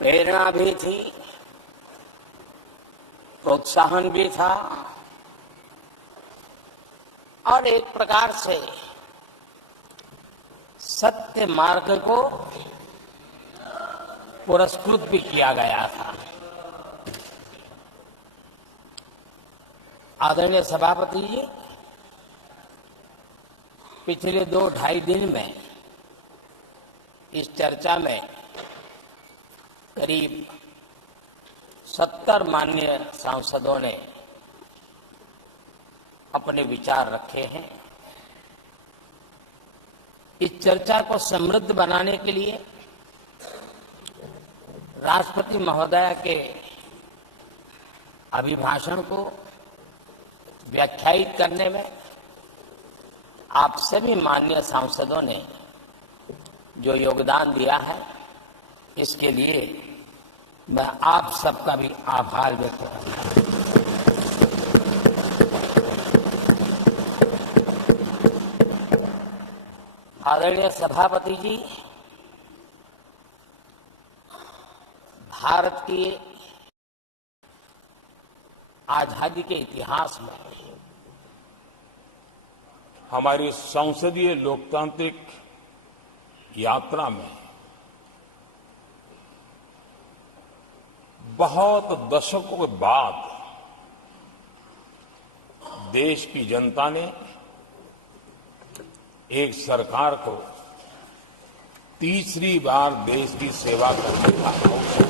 प्रेरणा भी थी, प्रोत्साहन भी था और एक प्रकार से सत्य मार्ग को पुरस्कृत भी किया गया था। आदरणीय सभापति जी, पिछले 2-2.5 दिन में इस चर्चा में करीब 70 माननीय सांसदों ने अपने विचार रखे हैं। इस चर्चा को समृद्ध बनाने के लिए राष्ट्रपति महोदया के अभिभाषण को व्याख्यायित करने में आप सभी माननीय सांसदों ने जो योगदान दिया है, इसके लिए मैं आप सबका भी आभार व्यक्त करता हूं। आदरणीय सभापति जी, भारत की आजादी के इतिहास में हमारी संसदीय लोकतांत्रिक यात्रा में बहुत दशकों के बाद देश की जनता ने एक सरकार को तीसरी बार देश की सेवा करने का अवसर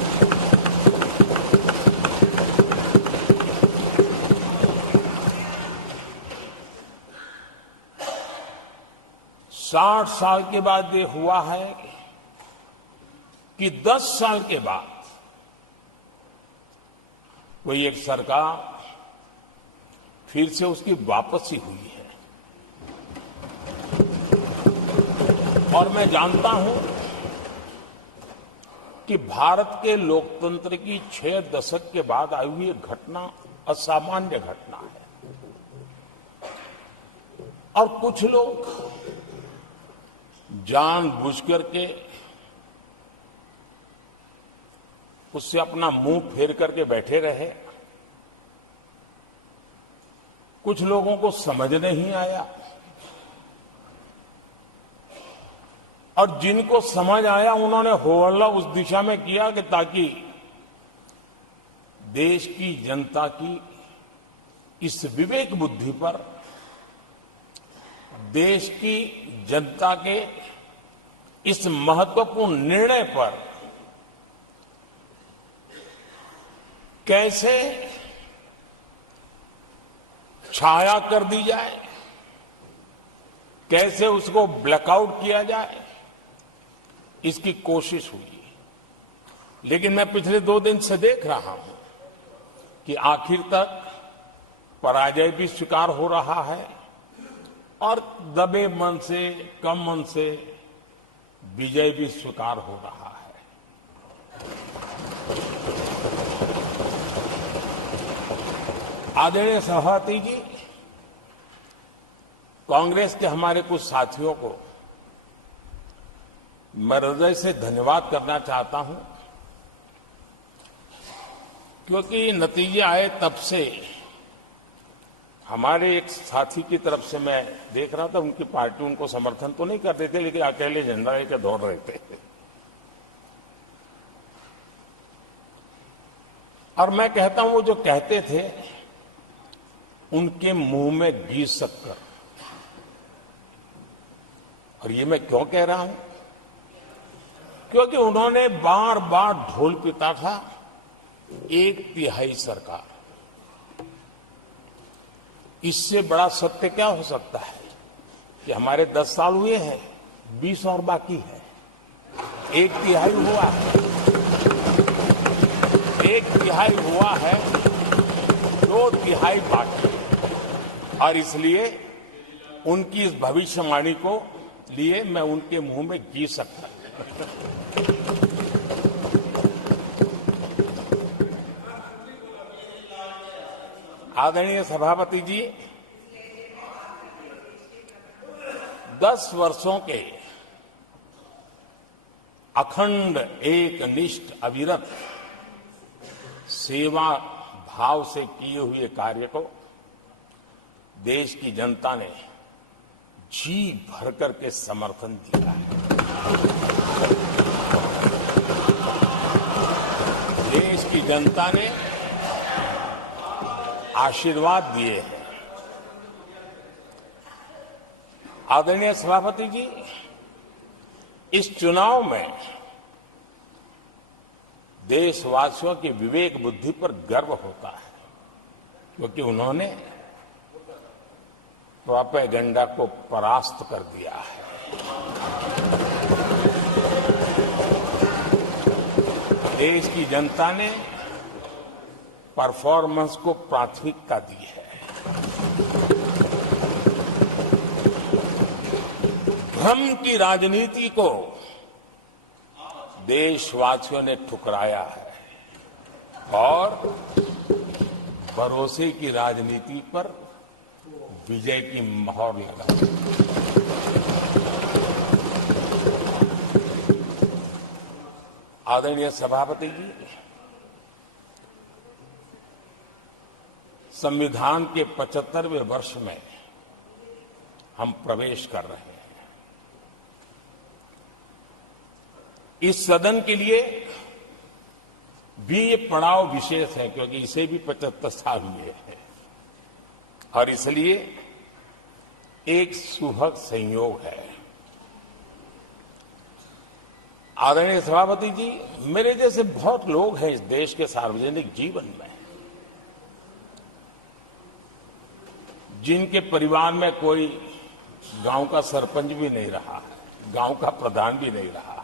60 साल के बाद ये हुआ है कि 10 साल के बाद कोई एक सरकार फिर से उसकी वापसी हुई है। और मैं जानता हूं कि भारत के लोकतंत्र की 6 दशक के बाद आई हुई घटना असामान्य घटना है। और कुछ लोग जानबूझ करके उससे अपना मुंह फेर करके बैठे रहे। कुछ लोगों को समझ नहीं आया और जिनको समझ आया उन्होंने हो हल्ला उस दिशा में किया कि ताकि देश की जनता की इस विवेक बुद्धि पर, देश की जनता के इस महत्वपूर्ण निर्णय पर कैसे छाया कर दी जाए, कैसे उसको ब्लैकआउट किया जाए, इसकी कोशिश हुई। लेकिन मैं पिछले 2 दिन से देख रहा हूं कि आखिर तक पराजय भी स्वीकार हो रहा है और दबे मन से, कम मन से विजय भी स्वीकार हो रहा है। आदरणीय सभापति जी, कांग्रेस के हमारे कुछ साथियों को मैं हृदय से धन्यवाद करना चाहता हूं, क्योंकि नतीजे आए तब से हमारे एक साथी की तरफ से मैं देख रहा था, उनकी पार्टी उनको समर्थन तो नहीं कर रहे थे, लेकिन अकेले झंडा लेकर दौड़ रहे थे। और मैं कहता हूं, वो जो कहते थे उनके मुंह में घी शक्कर। और ये मैं क्यों कह रहा हूं? क्योंकि उन्होंने बार बार ढोल पीटा था 1/3 सरकार। इससे बड़ा सत्य क्या हो सकता है कि हमारे 10 साल हुए हैं, 20 और बाकी है, 1/3 हुआ है, 1/3 हुआ है, 2/3 बाकी है। और इसलिए उनकी इस भविष्यवाणी को लिए मैं उनके मुंह में घी सकता। आदरणीय सभापति जी, 10 वर्षों के अखंड एकनिष्ठ अविरत सेवा भाव से किए हुए कार्य को देश की जनता ने जी भर करके समर्थन दिया है। देश की जनता ने आशीर्वाद दिए हैं। आदरणीय सभापति जी, इस चुनाव में देशवासियों की विवेक बुद्धि पर गर्व होता है, क्योंकि उन्होंने प्रोपेगेंडा को परास्त कर दिया है। देश की जनता ने परफॉर्मेंस को प्राथमिकता दी है। भ्रम की राजनीति को देशवासियों ने ठुकराया है और भरोसे की राजनीति पर विजय की मोहर लगाई। आदरणीय सभापति जी, संविधान के 75वें वर्ष में हम प्रवेश कर रहे हैं। इस सदन के लिए भी ये पड़ाव विशेष है, क्योंकि इसे भी 75 साल हुए हैं और इसलिए एक सुखद संयोग है। आदरणीय सभापति जी, मेरे जैसे बहुत लोग हैं इस देश के सार्वजनिक जीवन में, जिनके परिवार में कोई गांव का सरपंच भी नहीं रहा है, गांव का प्रधान भी नहीं रहा है,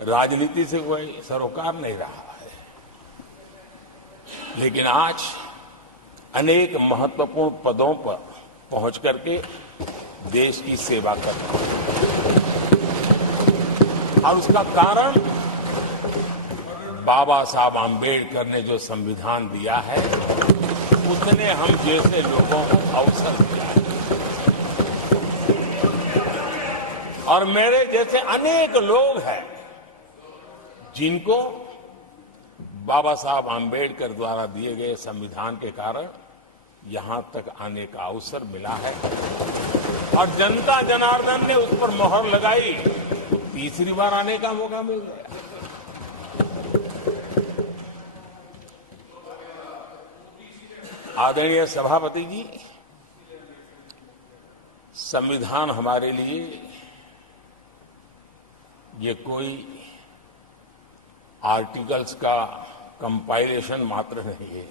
राजनीति से कोई सरोकार नहीं रहा है, लेकिन आज अनेक महत्वपूर्ण पदों पर पहुंच करके देश की सेवा कर रहे हैं। और उसका कारण बाबा साहब आम्बेडकर ने जो संविधान दिया है, उसने हम जैसे लोगों को अवसर दिया है। और मेरे जैसे अनेक लोग हैं जिनको बाबा साहब आम्बेडकर द्वारा दिए गए संविधान के कारण यहां तक आने का अवसर मिला है और जनता जनार्दन ने उस पर मोहर लगाई तो तीसरी बार आने का मौका मिल गया। आदरणीय सभापति जी, संविधान हमारे लिए ये कोई आर्टिकल्स का कंपाइलेशन मात्र नहीं है,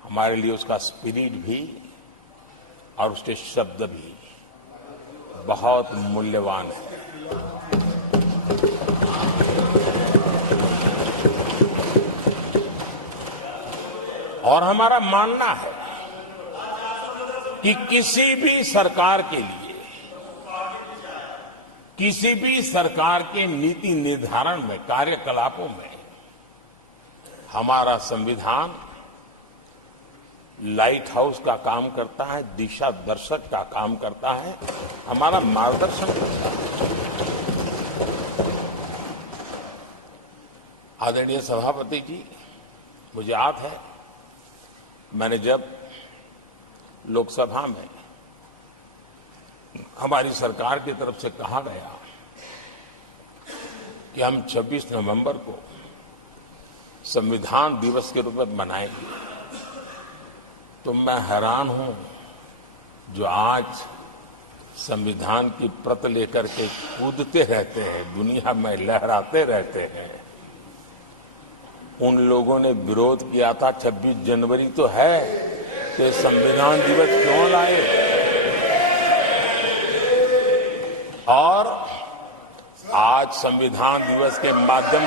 हमारे लिए उसका स्पिरिट भी और उसके शब्द भी बहुत मूल्यवान है। और हमारा मानना है कि किसी भी सरकार के लिए, किसी भी सरकार के नीति निर्धारण में, कार्यकलापों में हमारा संविधान लाइट हाउस का काम करता है, दिशा दर्शक का काम करता है, हमारा मार्गदर्शन करता है। आदरणीय सभापति जी, मुझे याद है मैंने जब लोकसभा में हमारी सरकार की तरफ से कहा गया कि हम 26 नवंबर को संविधान दिवस के रूप में मनाएंगे, तो मैं हैरान हूं जो आज संविधान की प्रत लेकर के कूदते रहते हैं, दुनिया में लहराते रहते हैं, उन लोगों ने विरोध किया था 26 जनवरी तो है, तो संविधान दिवस क्यों लाए। और आज संविधान दिवस के माध्यम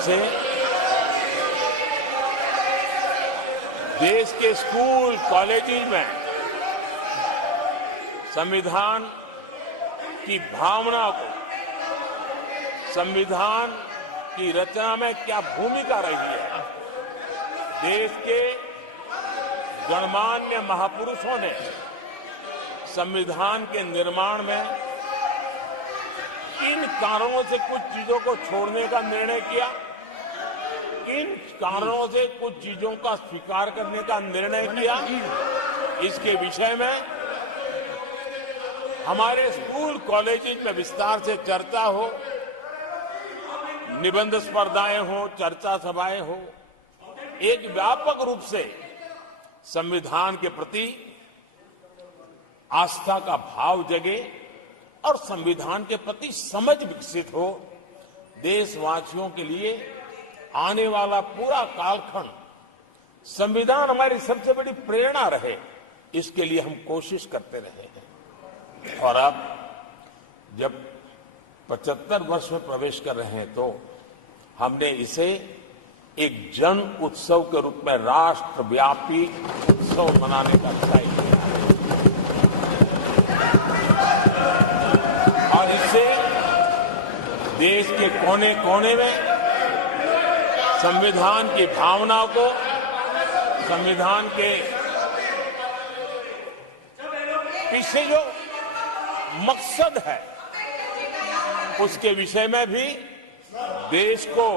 से, देश के स्कूल कॉलेजेस में संविधान की भावना को, संविधान की रचना में क्या भूमिका रही है, देश के गणमान्य महापुरुषों ने संविधान के निर्माण में किन कारणों से कुछ चीजों को छोड़ने का निर्णय किया, किन कारणों से कुछ चीजों का स्वीकार करने का निर्णय किया, इसके विषय में हमारे स्कूल कॉलेजेस में विस्तार से चर्चा हो, निबंध स्पर्धाएं हो, चर्चा सभाएं हो, एक व्यापक रूप से संविधान के प्रति आस्था का भाव जगे और संविधान के प्रति समझ विकसित हो। देशवासियों के लिए आने वाला पूरा कालखंड संविधान हमारी सबसे बड़ी प्रेरणा रहे, इसके लिए हम कोशिश करते रहे हैं। और अब जब 75 वर्ष में प्रवेश कर रहे हैं तो हमने इसे एक जन उत्सव के रूप में राष्ट्रव्यापी उत्सव मनाने का तय किया है और इससे देश के कोने कोने में संविधान की भावना को, संविधान के पीछे जो मकसद है उसके विषय में भी देश को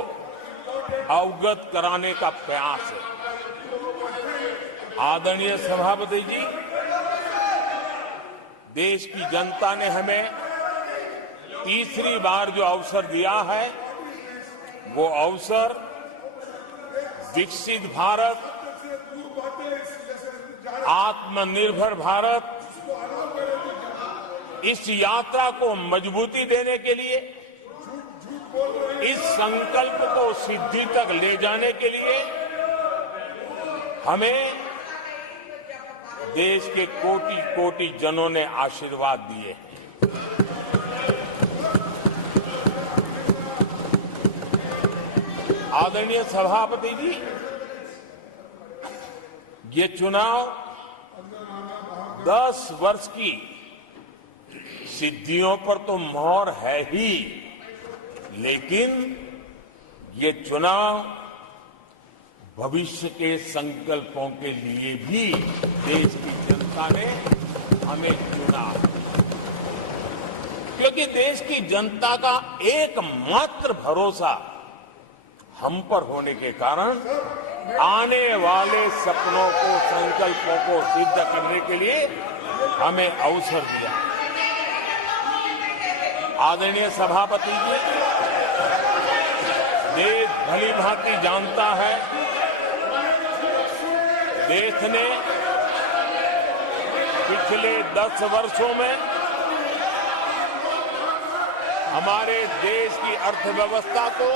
अवगत कराने का प्रयास है। आदरणीय सभापति जी, देश की जनता ने हमें तीसरी बार जो अवसर दिया है वो अवसर विकसित भारत, आत्मनिर्भर भारत, इस यात्रा को मजबूती देने के लिए, इस संकल्प को सिद्धि तक ले जाने के लिए हमें देश के कोटि कोटि जनों ने आशीर्वाद दिए हैं। आदरणीय सभापति जी, ये चुनाव 10 वर्ष की सिद्धियों पर तो मोहर है ही, लेकिन ये चुनाव भविष्य के संकल्पों के लिए भी देश की जनता ने हमें चुना, क्योंकि देश की जनता का एकमात्र भरोसा हम पर होने के कारण आने वाले सपनों को, संकल्पों को सिद्ध करने के लिए हमें अवसर दिया। आदरणीय सभापति जी, देश भली भांति जानता है, देश ने पिछले 10 वर्षों में हमारे देश की अर्थव्यवस्था को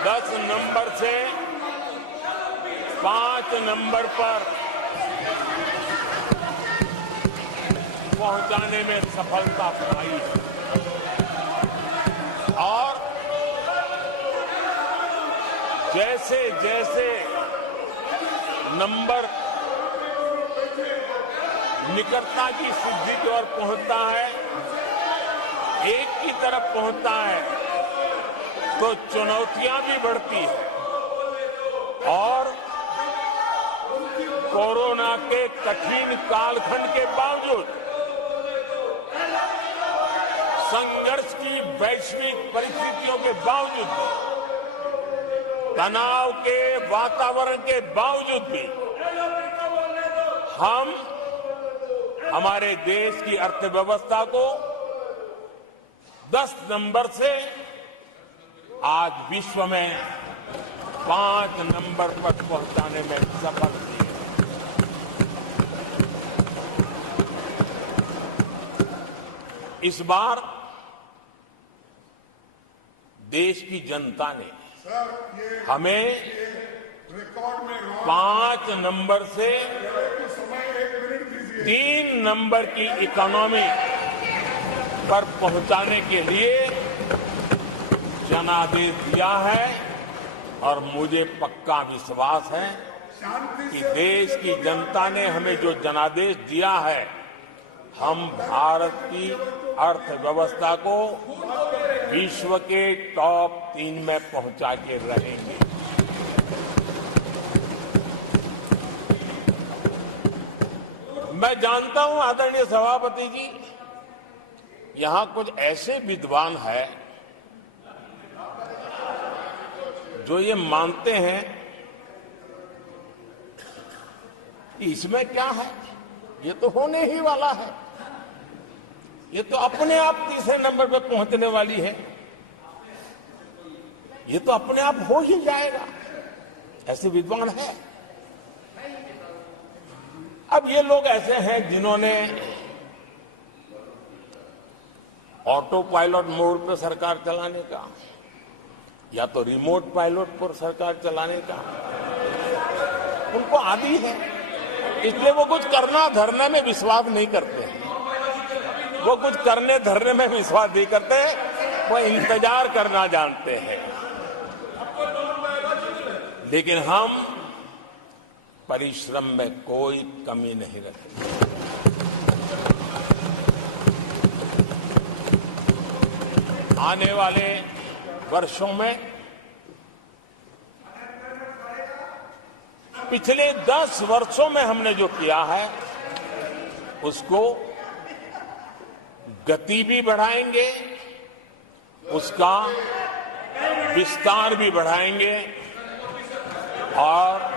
10 नंबर से 5 नंबर पर पहुंचाने में सफलता पाई और जैसे जैसे नंबर निकटता की सिद्धि की ओर पहुंचता है, एक की तरफ पहुंचता है, तो चुनौतियां भी बढ़ती है और कोरोना के कठिन कालखंड के बावजूद, संघर्ष की वैश्विक परिस्थितियों के बावजूद, तनाव के वातावरण के बावजूद भी हम हमारे देश की अर्थव्यवस्था को 10 नंबर से आज विश्व में 5 नंबर पर पहुंचाने में सफल हुए। इस बार देश की जनता ने हमें 5 नंबर से 3 नंबर की इकोनॉमी पर पहुंचाने के लिए जनादेश दिया है और मुझे पक्का विश्वास है कि देश की जनता ने हमें जो जनादेश दिया है, हम भारत की अर्थव्यवस्था को विश्व के टॉप 3 में पहुंचा के रहेंगे। मैं जानता हूं आदरणीय सभापति जी, यहां कुछ ऐसे विद्वान हैं जो ये मानते हैं कि इसमें क्या है, ये तो होने ही वाला है, ये तो अपने आप तीसरे नंबर पे पहुंचने वाली है, ये तो अपने आप हो ही जाएगा। ऐसे विद्वान हैं। अब ये लोग ऐसे हैं जिन्होंने ऑटो पायलट मोड पर सरकार चलाने का या तो रिमोट पायलट पर सरकार चलाने का उनको आदी है, इसलिए वो कुछ करना धरने में विश्वास नहीं करते हैं। वो कुछ करने धरने में विश्वास नहीं करते, वो इंतजार करना जानते हैं। लेकिन हम परिश्रम में कोई कमी नहीं रखेंगे। आने वाले वर्षों में पिछले 10 वर्षों में हमने जो किया है उसको गति भी बढ़ाएंगे, उसका विस्तार भी बढ़ाएंगे और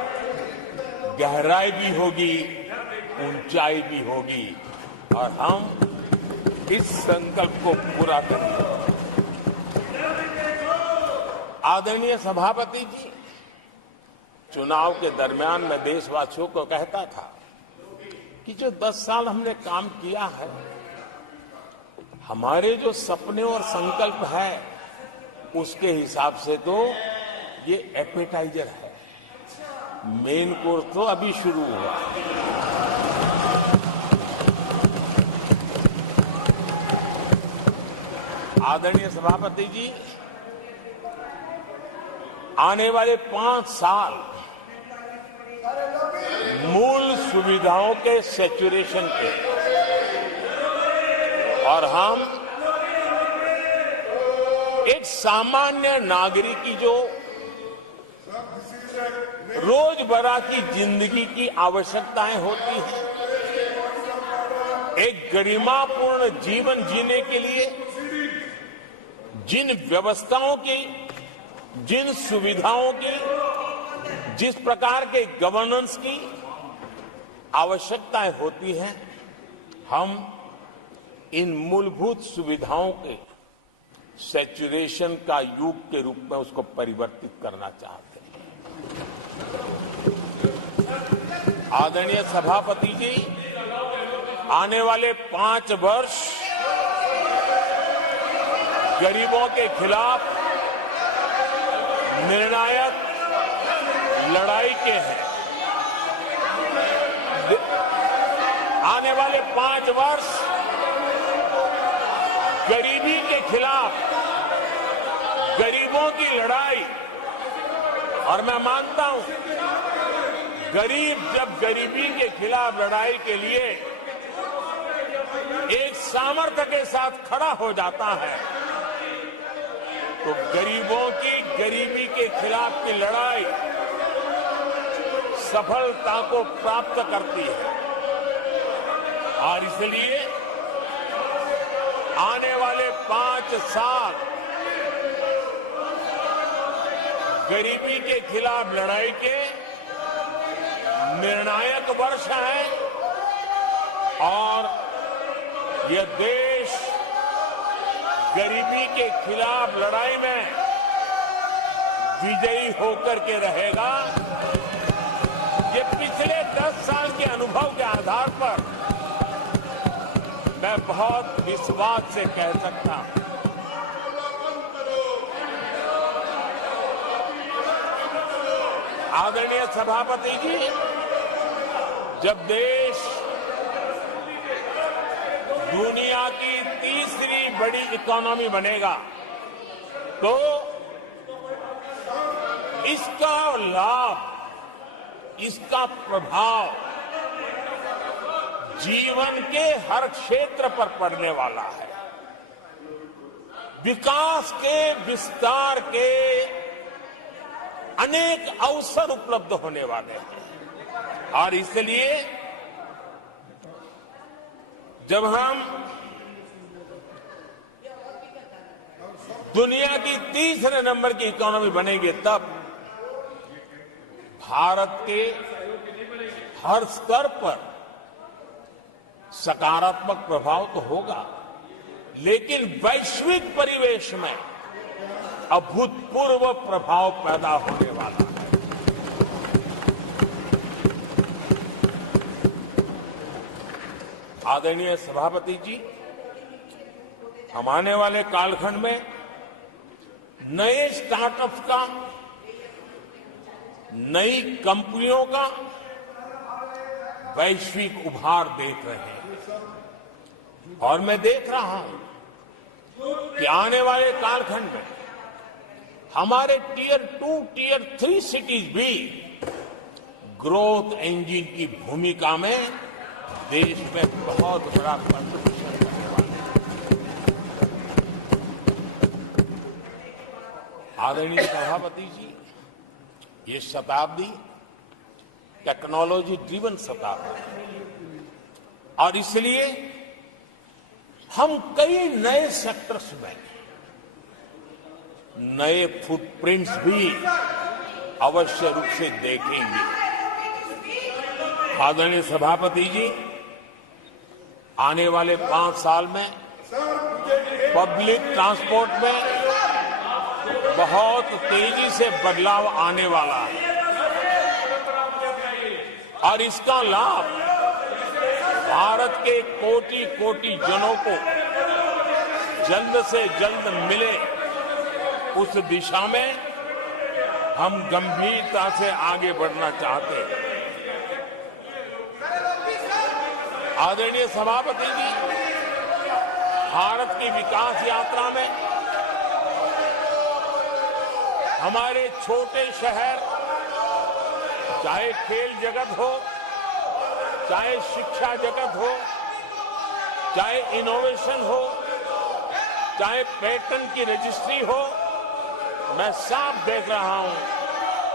गहराई भी होगी, ऊंचाई भी होगी और हम इस संकल्प को पूरा करेंगे। आदरणीय सभापति जी, चुनाव के दरमियान मैं देशवासियों को कहता था कि जो 10 साल हमने काम किया है, हमारे जो सपने और संकल्प है उसके हिसाब से तो ये एपेटाइजर है, मेन कोर्स तो अभी शुरू हुआ। आदरणीय सभापति जी, आने वाले 5 साल मूल सुविधाओं के सैचुरेशन के और हम एक सामान्य नागरिक की जो रोजमर्रा की जिंदगी की आवश्यकताएं होती हैं, एक गरिमापूर्ण जीवन जीने के लिए जिन व्यवस्थाओं की, जिन सुविधाओं की, जिस प्रकार के गवर्नेंस की आवश्यकताएं होती हैं, हम इन मूलभूत सुविधाओं के सैचुरेशन का युग के रूप में उसको परिवर्तित करना चाहते हैं। आदरणीय सभापति जी, आने वाले 5 वर्ष गरीबों के खिलाफ निर्णायक लड़ाई के हैं। आने वाले 5 वर्ष गरीबी के खिलाफ गरीबों की लड़ाई, और मैं मानता हूं गरीब जब गरीबी के खिलाफ लड़ाई के लिए एक सामर्थ्य के साथ खड़ा हो जाता है तो गरीबों की गरीबी के खिलाफ की लड़ाई सफलता को प्राप्त करती है। और इसलिए आने वाले 5 साल गरीबी के खिलाफ लड़ाई के निर्णायक वर्ष है और यह देश गरीबी के खिलाफ लड़ाई में विजयी होकर के रहेगा। ये पिछले 10 साल के अनुभव के आधार पर मैं बहुत विश्वास से कह सकता हूं। आदरणीय सभापति जी, जब देश दुनिया की तीसरी बड़ी इकोनॉमी बनेगा तो इसका लाभ, इसका प्रभाव जीवन के हर क्षेत्र पर पड़ने वाला है। विकास के विस्तार के अनेक अवसर उपलब्ध होने वाले हैं और इसलिए जब हम दुनिया की तीसरे नंबर की इकोनॉमी बनेंगे तब भारत के हर स्तर पर सकारात्मक प्रभाव तो होगा, लेकिन वैश्विक परिवेश में अभूतपूर्व प्रभाव पैदा होने वाला है। आदरणीय सभापति जी, हम आने वाले कालखंड में नए स्टार्टअप्स का, नई कंपनियों का वैश्विक उभार देख रहे हैं और मैं देख रहा हूं कि आने वाले कालखंड में हमारे टियर 2, टियर 3 सिटीज भी ग्रोथ इंजन की भूमिका में देश में बहुत बड़ा कंट्रीब्यूशन करने वाले हैं। आदरणीय सभापति जी, ये शताब्दी टेक्नोलॉजी ड्रिवन शताब्दी है और इसलिए हम कई नए सेक्टर्स में नए फुटप्रिंट्स भी अवश्य रूप से देखेंगे। आदरणीय सभापति जी, आने वाले 5 साल में पब्लिक ट्रांसपोर्ट में बहुत तेजी से बदलाव आने वाला है और इसका लाभ भारत के कोटि कोटि जनों को जल्द से जल्द मिले, उस दिशा में हम गंभीरता से आगे बढ़ना चाहते हैं। आदरणीय सभापति जी, भारत की विकास यात्रा में हमारे छोटे शहर, चाहे खेल जगत हो, चाहे शिक्षा जगत हो, चाहे इनोवेशन हो, चाहे पेटेंट की रजिस्ट्री हो, मैं साफ देख रहा हूं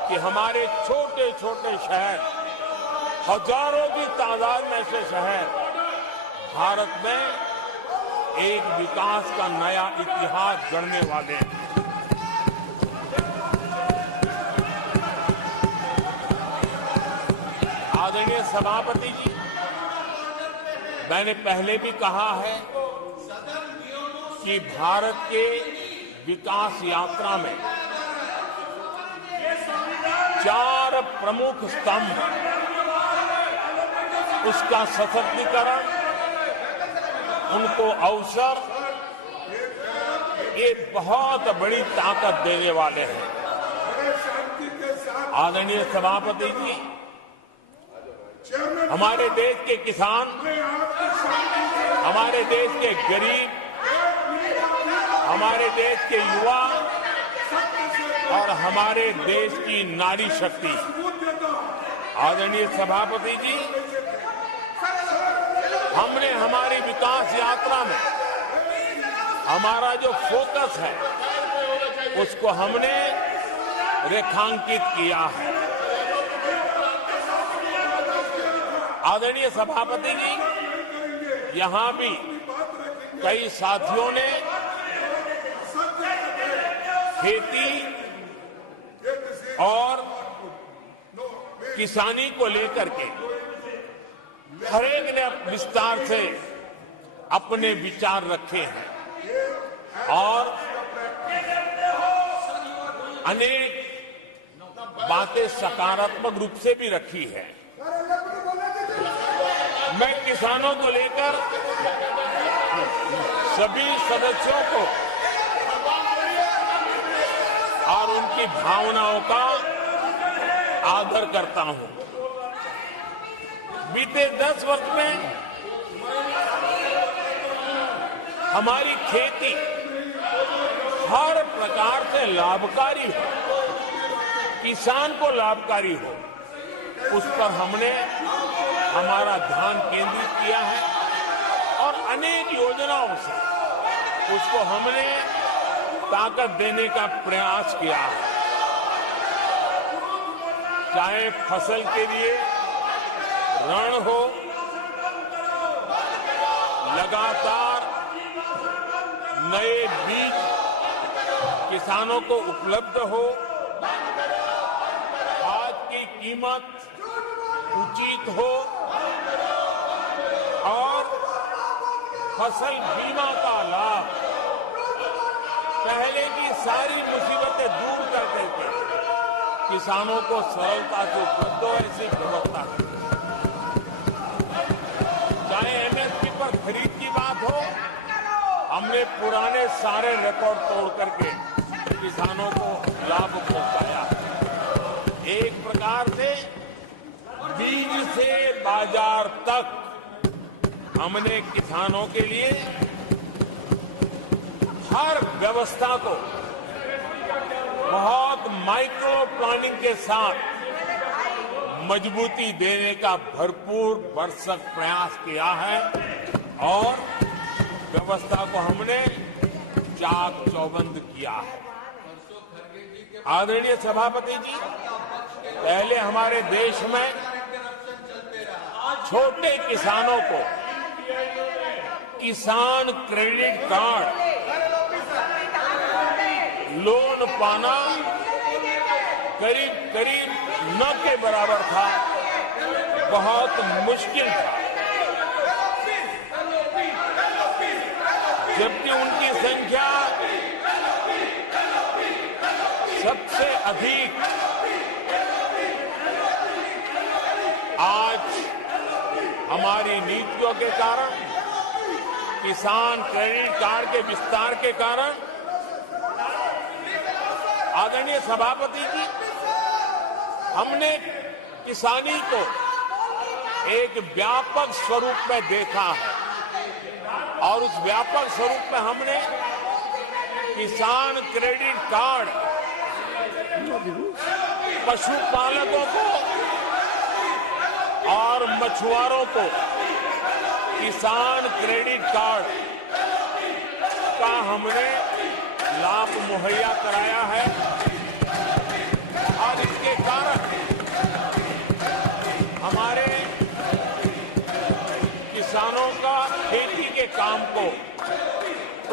कि हमारे छोटे छोटे शहर, हजारों की तादाद में से शहर भारत में एक विकास का नया इतिहास गढ़ने वाले हैं। आदरणीय सभापति जी, मैंने पहले भी कहा है कि भारत के विकास यात्रा में 4 प्रमुख स्तंभ, उसका सशक्तिकरण, उनको अवसर, ये बहुत बड़ी ताकत देने वाले हैं। आदरणीय सभापति जी, हमारे देश के किसान, हमारे देश के गरीब, हमारे देश के युवा और हमारे देश की नारी शक्ति, आदरणीय सभापति जी, हमने हमारी विकास यात्रा में हमारा जो फोकस है उसको हमने रेखांकित किया है। आदरणीय सभापति जी, यहां भी कई साथियों ने खेती और किसानी को लेकर के हर एक ने विस्तार से अपने विचार रखे हैं और अनेक बातें सकारात्मक रूप से भी रखी है। मैं किसानों को लेकर सभी सदस्यों को और उनकी भावनाओं का आदर करता हूं। बीते 10 वर्ष में हमारी खेती हर प्रकार से लाभकारी हो, किसान को लाभकारी हो, उस पर हमने हमारा ध्यान केंद्रित किया है और अनेक योजनाओं से उसको हमने ताकत देने का प्रयास किया है। चाहे फसल के लिए ऋण हो, लगातार नए बीज किसानों को उपलब्ध हो, खाद की कीमत उचित हो और फसल बीमा का लाभ पहले की सारी मुसीबतें दूर कर देते किसानों को सरलता से उपलब्ध हो, ऐसी व्यवस्था की। चाहे एमएसपी पर खरीद की बात हो, हमने पुराने सारे रिकॉर्ड तोड़ करके किसानों को लाभ पहुंचाया। एक प्रकार से बीज से बाजार तक हमने किसानों के लिए हर व्यवस्था को बहुत माइक्रो प्लानिंग के साथ मजबूती देने का भरपूर भरसक प्रयास किया है और व्यवस्था को हमने चाक चौबंद किया है। आदरणीय सभापति जी, पहले हमारे देश में छोटे किसानों को किसान क्रेडिट कार्ड लोन पाना करीब करीब न के बराबर था, बहुत मुश्किल था, जबकि उनकी संख्या सबसे अधिक आज हमारी नीतियों के कारण, किसान क्रेडिट कार्ड के विस्तार के कारण, आदरणीय सभापति जी, हमने किसानी को एक व्यापक स्वरूप में देखा है और उस व्यापक स्वरूप में हमने किसान क्रेडिट कार्ड पशुपालकों को और मछुआरों को किसान क्रेडिट कार्ड का हमने लाभ मुहैया कराया है और इसके कारण हमारे किसानों का खेती के काम को,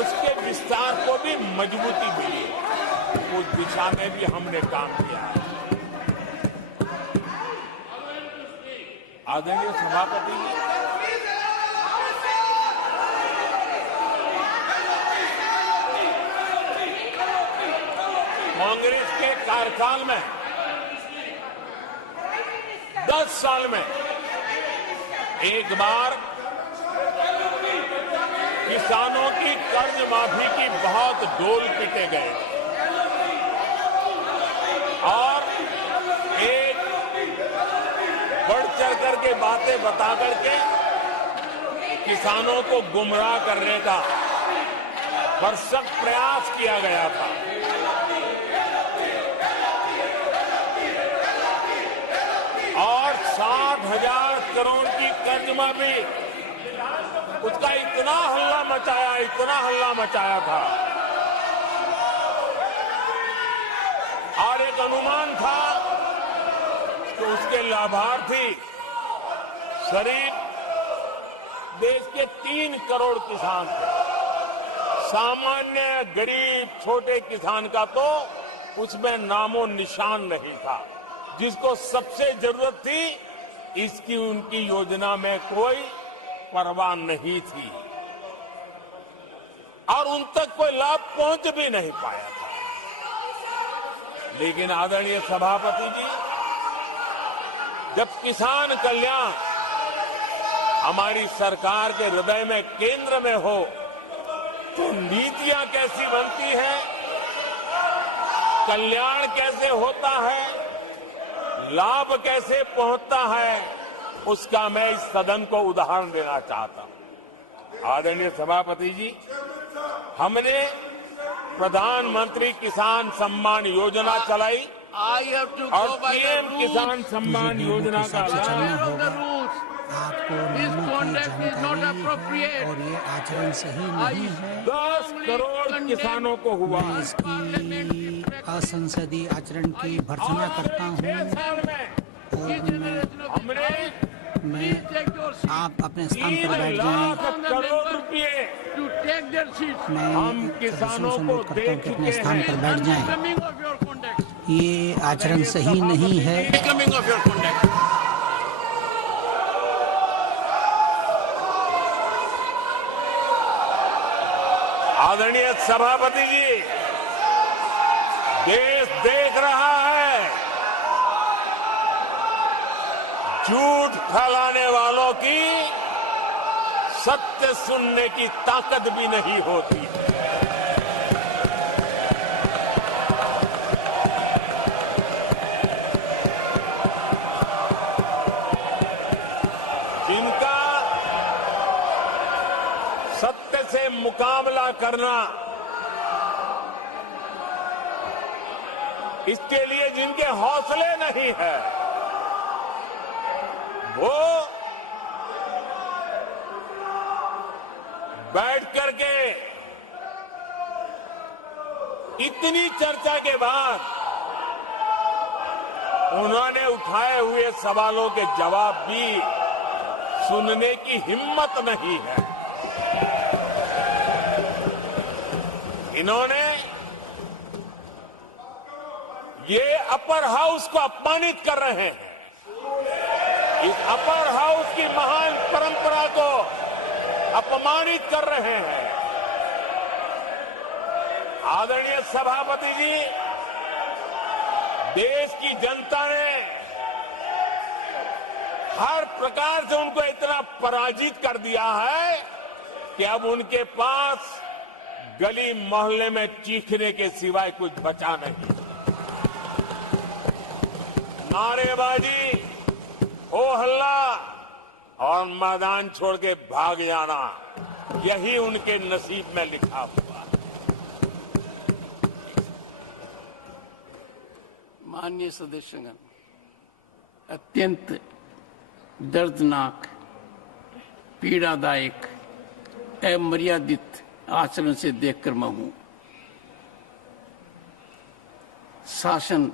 उसके विस्तार को भी मजबूती मिली, उस दिशा में भी हमने काम किया है। आदरणीय सभापति जी, कांग्रेस के कार्यकाल में 10 साल में एक बार किसानों की कर्ज माफी की बहुत डोल पीटे गए और एक बढ़ चढ़ करके बातें बता करके किसानों को गुमराह करने का भरसक प्रयास किया गया था। और 60,000 करोड़ की कर्ज माफी, उसका इतना हल्ला मचाया था और एक अनुमान था कि उसके लाभार्थी करीब देश के 3 करोड़ किसान थे। सामान्य गरीब छोटे किसान का तो उसमें नामो निशान नहीं था। जिसको सबसे जरूरत थी, इसकी उनकी योजना में कोई परवाह नहीं थी और उन तक कोई लाभ पहुंच भी नहीं पाया था। लेकिन आदरणीय सभापति जी, जब किसान कल्याण हमारी सरकार के हृदय में, केंद्र में हो, तो नीतियां कैसी बनती हैं, कल्याण कैसे होता है, लाभ कैसे पहुंचता है, उसका मैं इस सदन को उदाहरण देना चाहता हूं। आदरणीय सभापति जी, हमने प्रधानमंत्री किसान सम्मान योजना चलाई और पीएम किसान सम्मान योजना का आपको नियमों की जानकारी है और ये आचरण सही नहीं है। 10 करोड़ किसानों को हुआ। मैं इसकी असंसदीय आचरण की भर्त्सना करता हूँ और मैं में आप अपने स्थान पर बैठ 3 जाएं। लाख करोड़ रुपए हम मैं किसानों सदस्यों से को अनुरोध करता दे हूं कि अपने चुके स्थान पर बैठ हैं। जाएं। ये आचरण सही नहीं है। आदरणीय सभापति जी, देश देख रहा है, झूठ फैलाने वालों की सत्य सुनने की ताकत भी नहीं होती। इनका सत्य से मुकाबला करना, इसके लिए जिनके हौसले नहीं है, वो बैठ करके इतनी चर्चा के बाद उन्होंने उठाए हुए सवालों के जवाब भी सुनने की हिम्मत नहीं है। इन्होंने ये अपर हाउस को अपमानित कर रहे हैं। इस अपर हाउस की महान परंपरा को अपमानित कर रहे हैं। आदरणीय सभापति जी, देश की जनता ने हर प्रकार से उनको इतना पराजित कर दिया है कि अब उनके पास गली मोहल्ले में चीखने के सिवाय कुछ बचा नहीं। नारेबाजी, हो हल्ला और मैदान छोड़ के भाग जाना, यही उनके नसीब में लिखा हुआ है। माननीय सदस्यगण, अत्यंत दर्दनाक, पीड़ादायक, अमर्यादित आचरण से देखकर मैं हूं। शासन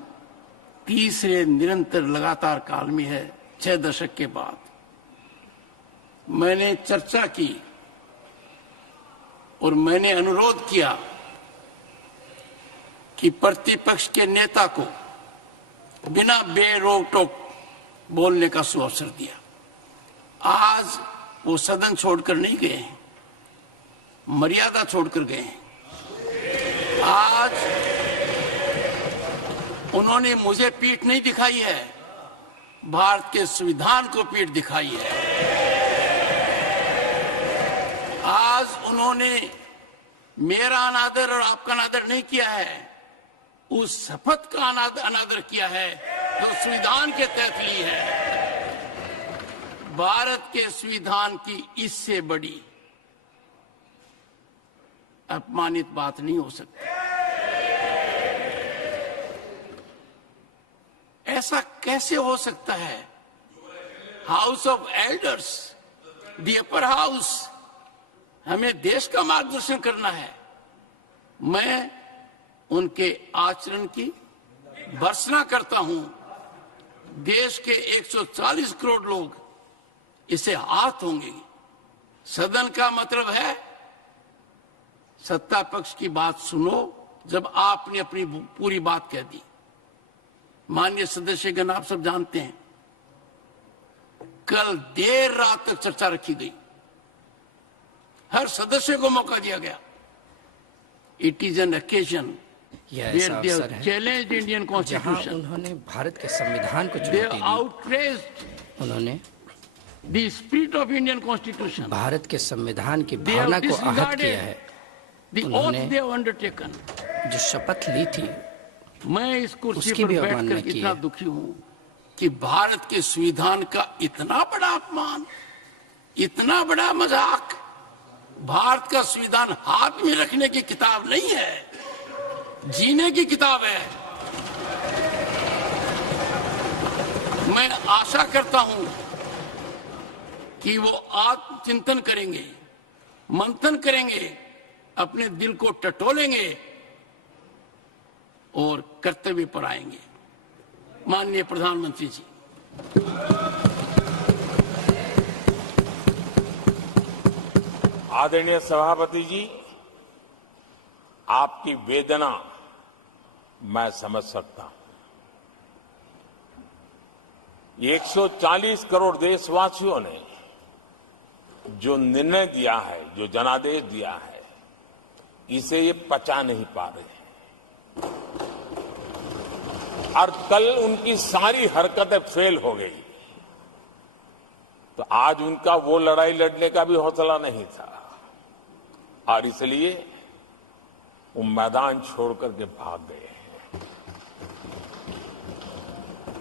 तीसरे निरंतर लगातार काल में है। 6 दशक के बाद मैंने चर्चा की और मैंने अनुरोध किया कि प्रतिपक्ष के नेता को बिना बेरोक टोक बोलने का सुअवसर दिया। आज वो सदन छोड़कर नहीं गए हैं, मर्यादा छोड़कर गए हैं। आज उन्होंने मुझे पीठ नहीं दिखाई है, भारत के संविधान को पीठ दिखाई है। आज उन्होंने मेरा अनादर और आपका अनादर नहीं किया है, उस शपथ का अनादर किया है जो संविधान के तहत ली है। भारत के संविधान की इससे बड़ी अपमानित बात नहीं हो सकती। ऐसा कैसे हो सकता है? House of elders, the upper house, हमें देश का मार्गदर्शन करना है। मैं उनके आचरण की भर्त्सना करता हूं। देश के 140 करोड़ लोग इसे हाथ होंगे। सदन का मतलब है सत्ता पक्ष की बात सुनो जब आपने अपनी पूरी बात कह दी। माननीय सदस्यगण, आप सब जानते हैं कल देर रात तक चर्चा रखी गई, हर सदस्य को मौका दिया गया। It is an occasion challenge Indian constitution. उन्होंने भारत के संविधान को दे चुनौती दी। आउटरेज्ड उन्होंने the spirit of Indian constitution, Bharat के संविधान की भावना को आहत किया है। The oath they have undertaken, जो शपथ ली थी मैं इस कुर्सी उसकी पर भी अवमानना बैठकर की इतना है। दुखी हूं कि भारत के संविधान का इतना बड़ा अपमान, इतना बड़ा मजाक। भारत का संविधान हाथ में रखने की किताब नहीं है, जीने की किताब है। मैं आशा करता हूं कि वो आत्मचिंतन करेंगे, मंथन करेंगे, अपने दिल को टटोलेंगे और कर्तव्य पर आएंगे। माननीय प्रधानमंत्री जी, आदरणीय सभापति जी, आपकी वेदना मैं समझ सकता हूं। 140 करोड़ देशवासियों ने जो निर्णय दिया है, जो जनादेश दिया है, इसे ये पचा नहीं पा रहे हैं। और कल उनकी सारी हरकतें फेल हो गई, तो आज उनका वो लड़ाई लड़ने का भी हौसला नहीं था, और इसलिए वो मैदान छोड़ करके भाग गए हैं।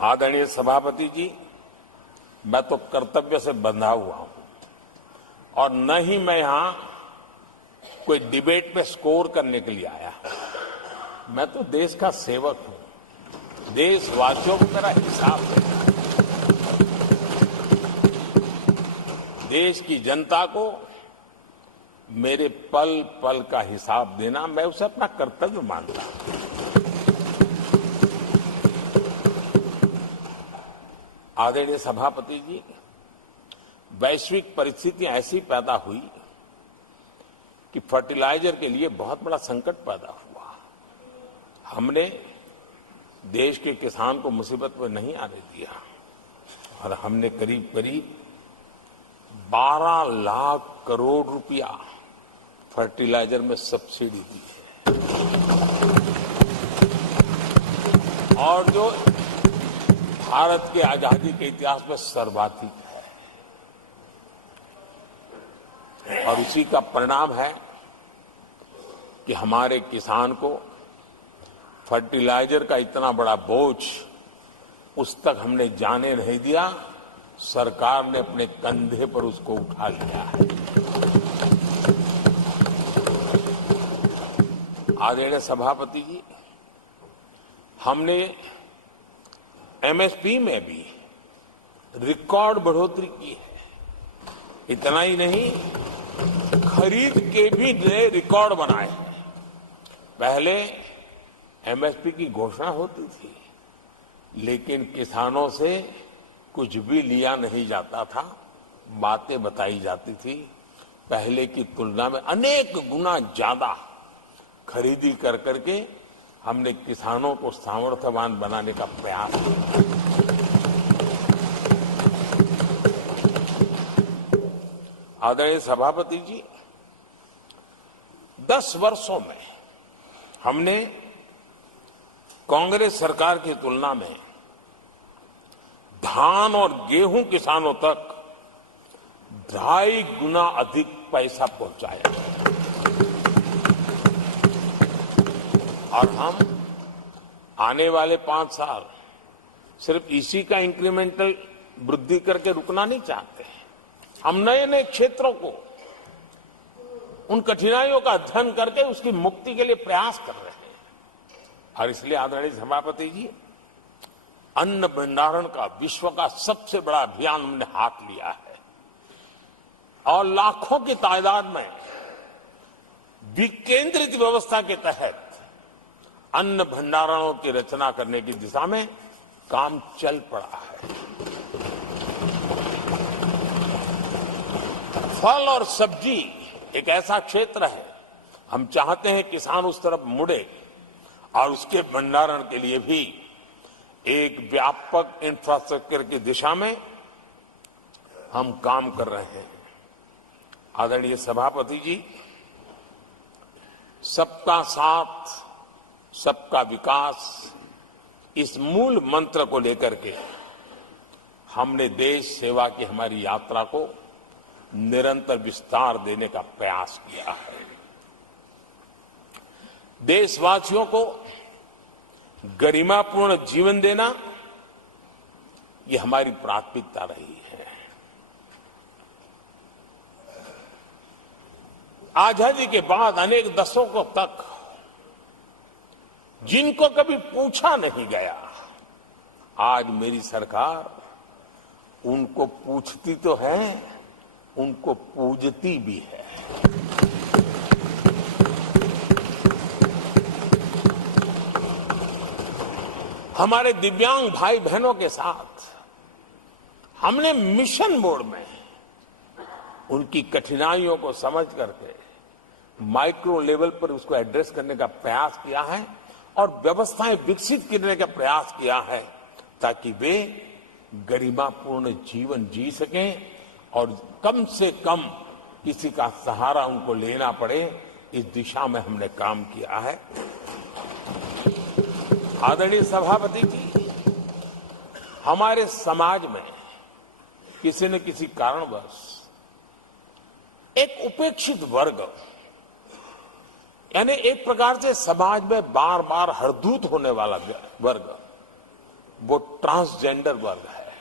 आदरणीय सभापति जी, मैं तो कर्तव्य से बंधा हुआ हूं, और न ही मैं यहां कोई डिबेट पे स्कोर करने के लिए आया हूं। मैं तो देश का सेवक हूं, देशवासियों को मेरा हिसाब देना है, देश की जनता को मेरे पल पल का हिसाब देना, मैं उसे अपना कर्तव्य मानता हूं। आदरणीय सभापति जी, वैश्विक परिस्थितियां ऐसी पैदा हुई कि फर्टिलाइजर के लिए बहुत बड़ा संकट पैदा हुआ। हमने देश के किसान को मुसीबत में नहीं आने दिया, और हमने करीब करीब 12 लाख करोड़ रुपया फर्टिलाइजर में सब्सिडी दी है, और जो भारत के आजादी के इतिहास में सर्वाधिक है। और उसी का परिणाम है कि हमारे किसान को फर्टिलाइजर का इतना बड़ा बोझ उस तक हमने जाने नहीं दिया, सरकार ने अपने कंधे पर उसको उठा लिया है। आदरणीय सभापति जी, हमने एमएसपी में भी रिकॉर्ड बढ़ोतरी की है। इतना ही नहीं, खरीद के भी नए रिकॉर्ड बनाए हैं। पहले एमएसपी की घोषणा होती थी, लेकिन किसानों से कुछ भी लिया नहीं जाता था, बातें बताई जाती थी। पहले की तुलना में अनेक गुना ज्यादा खरीदी कर करके हमने किसानों को सामर्थ्यवान बनाने का प्रयास किया। आदरणीय सभापति जी, 10 वर्षों में हमने कांग्रेस सरकार की तुलना में धान और गेहूं किसानों तक 2.5 गुना अधिक पैसा पहुंचाया, और हम आने वाले 5 साल सिर्फ इसी का इंक्रीमेंटल वृद्धि करके रुकना नहीं चाहते हैं। हम नए नए क्षेत्रों को, उन कठिनाइयों का अध्ययन करके उसकी मुक्ति के लिए प्रयास कर रहे हैं। और इसलिए आदरणीय सभापति जी, अन्न भंडारण का विश्व का सबसे बड़ा अभियान हमने हाथ लिया है, और लाखों की तादाद में विकेंद्रित व्यवस्था के तहत अन्न भंडारणों की रचना करने की दिशा में काम चल पड़ा है। फल और सब्जी एक ऐसा क्षेत्र है, हम चाहते हैं किसान उस तरफ मुड़े, और उसके भंडारण के लिए भी एक व्यापक इंफ्रास्ट्रक्चर की दिशा में हम काम कर रहे हैं। आदरणीय सभापति जी, सबका साथ सबका विकास, इस मूल मंत्र को लेकर के हमने देश सेवा की हमारी यात्रा को निरंतर विस्तार देने का प्रयास किया है। देशवासियों को गरिमापूर्ण जीवन देना, ये हमारी प्राथमिकता रही है। आजादी के बाद अनेक दशकों तक जिनको कभी पूछा नहीं गया, आज मेरी सरकार उनको पूछती तो है, उनको पूजती भी है। हमारे दिव्यांग भाई बहनों के साथ हमने मिशन मोड में उनकी कठिनाइयों को समझ करके माइक्रो लेवल पर उसको एड्रेस करने का प्रयास किया है और व्यवस्थाएं विकसित करने का प्रयास किया है ताकि वे गरिमापूर्ण जीवन जी सकें और कम से कम किसी का सहारा उनको लेना पड़े, इस दिशा में हमने काम किया है। आदरणीय सभापति जी, हमारे समाज में किसी न किसी कारणवश एक उपेक्षित वर्ग, यानी एक प्रकार से समाज में बार बार हरदूत होने वाला वर्ग, वो ट्रांसजेंडर वर्ग है।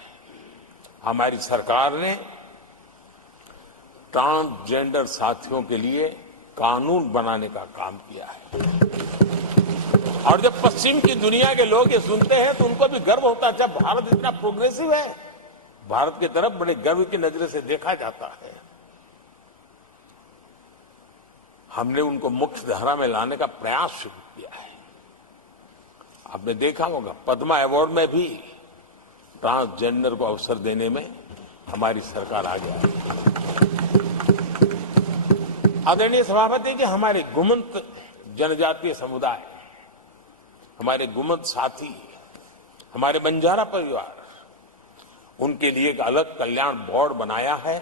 हमारी सरकार ने ट्रांसजेंडर साथियों के लिए कानून बनाने का काम किया है और जब पश्चिम की दुनिया के लोग ये सुनते हैं तो उनको भी गर्व होता है। जब भारत इतना प्रोग्रेसिव है, भारत की तरफ बड़े गर्व की नजर से देखा जाता है। हमने उनको मुख्य धारा में लाने का प्रयास शुरू किया है। आपने देखा होगा पद्मा अवार्ड में भी ट्रांसजेंडर को अवसर देने में हमारी सरकार आगे आई है। आदरणीय सभापति जी, हमारे गुमंत जनजातीय समुदाय, हमारे गुमंत साथी, हमारे बंजारा परिवार, उनके लिए एक अलग कल्याण बोर्ड बनाया है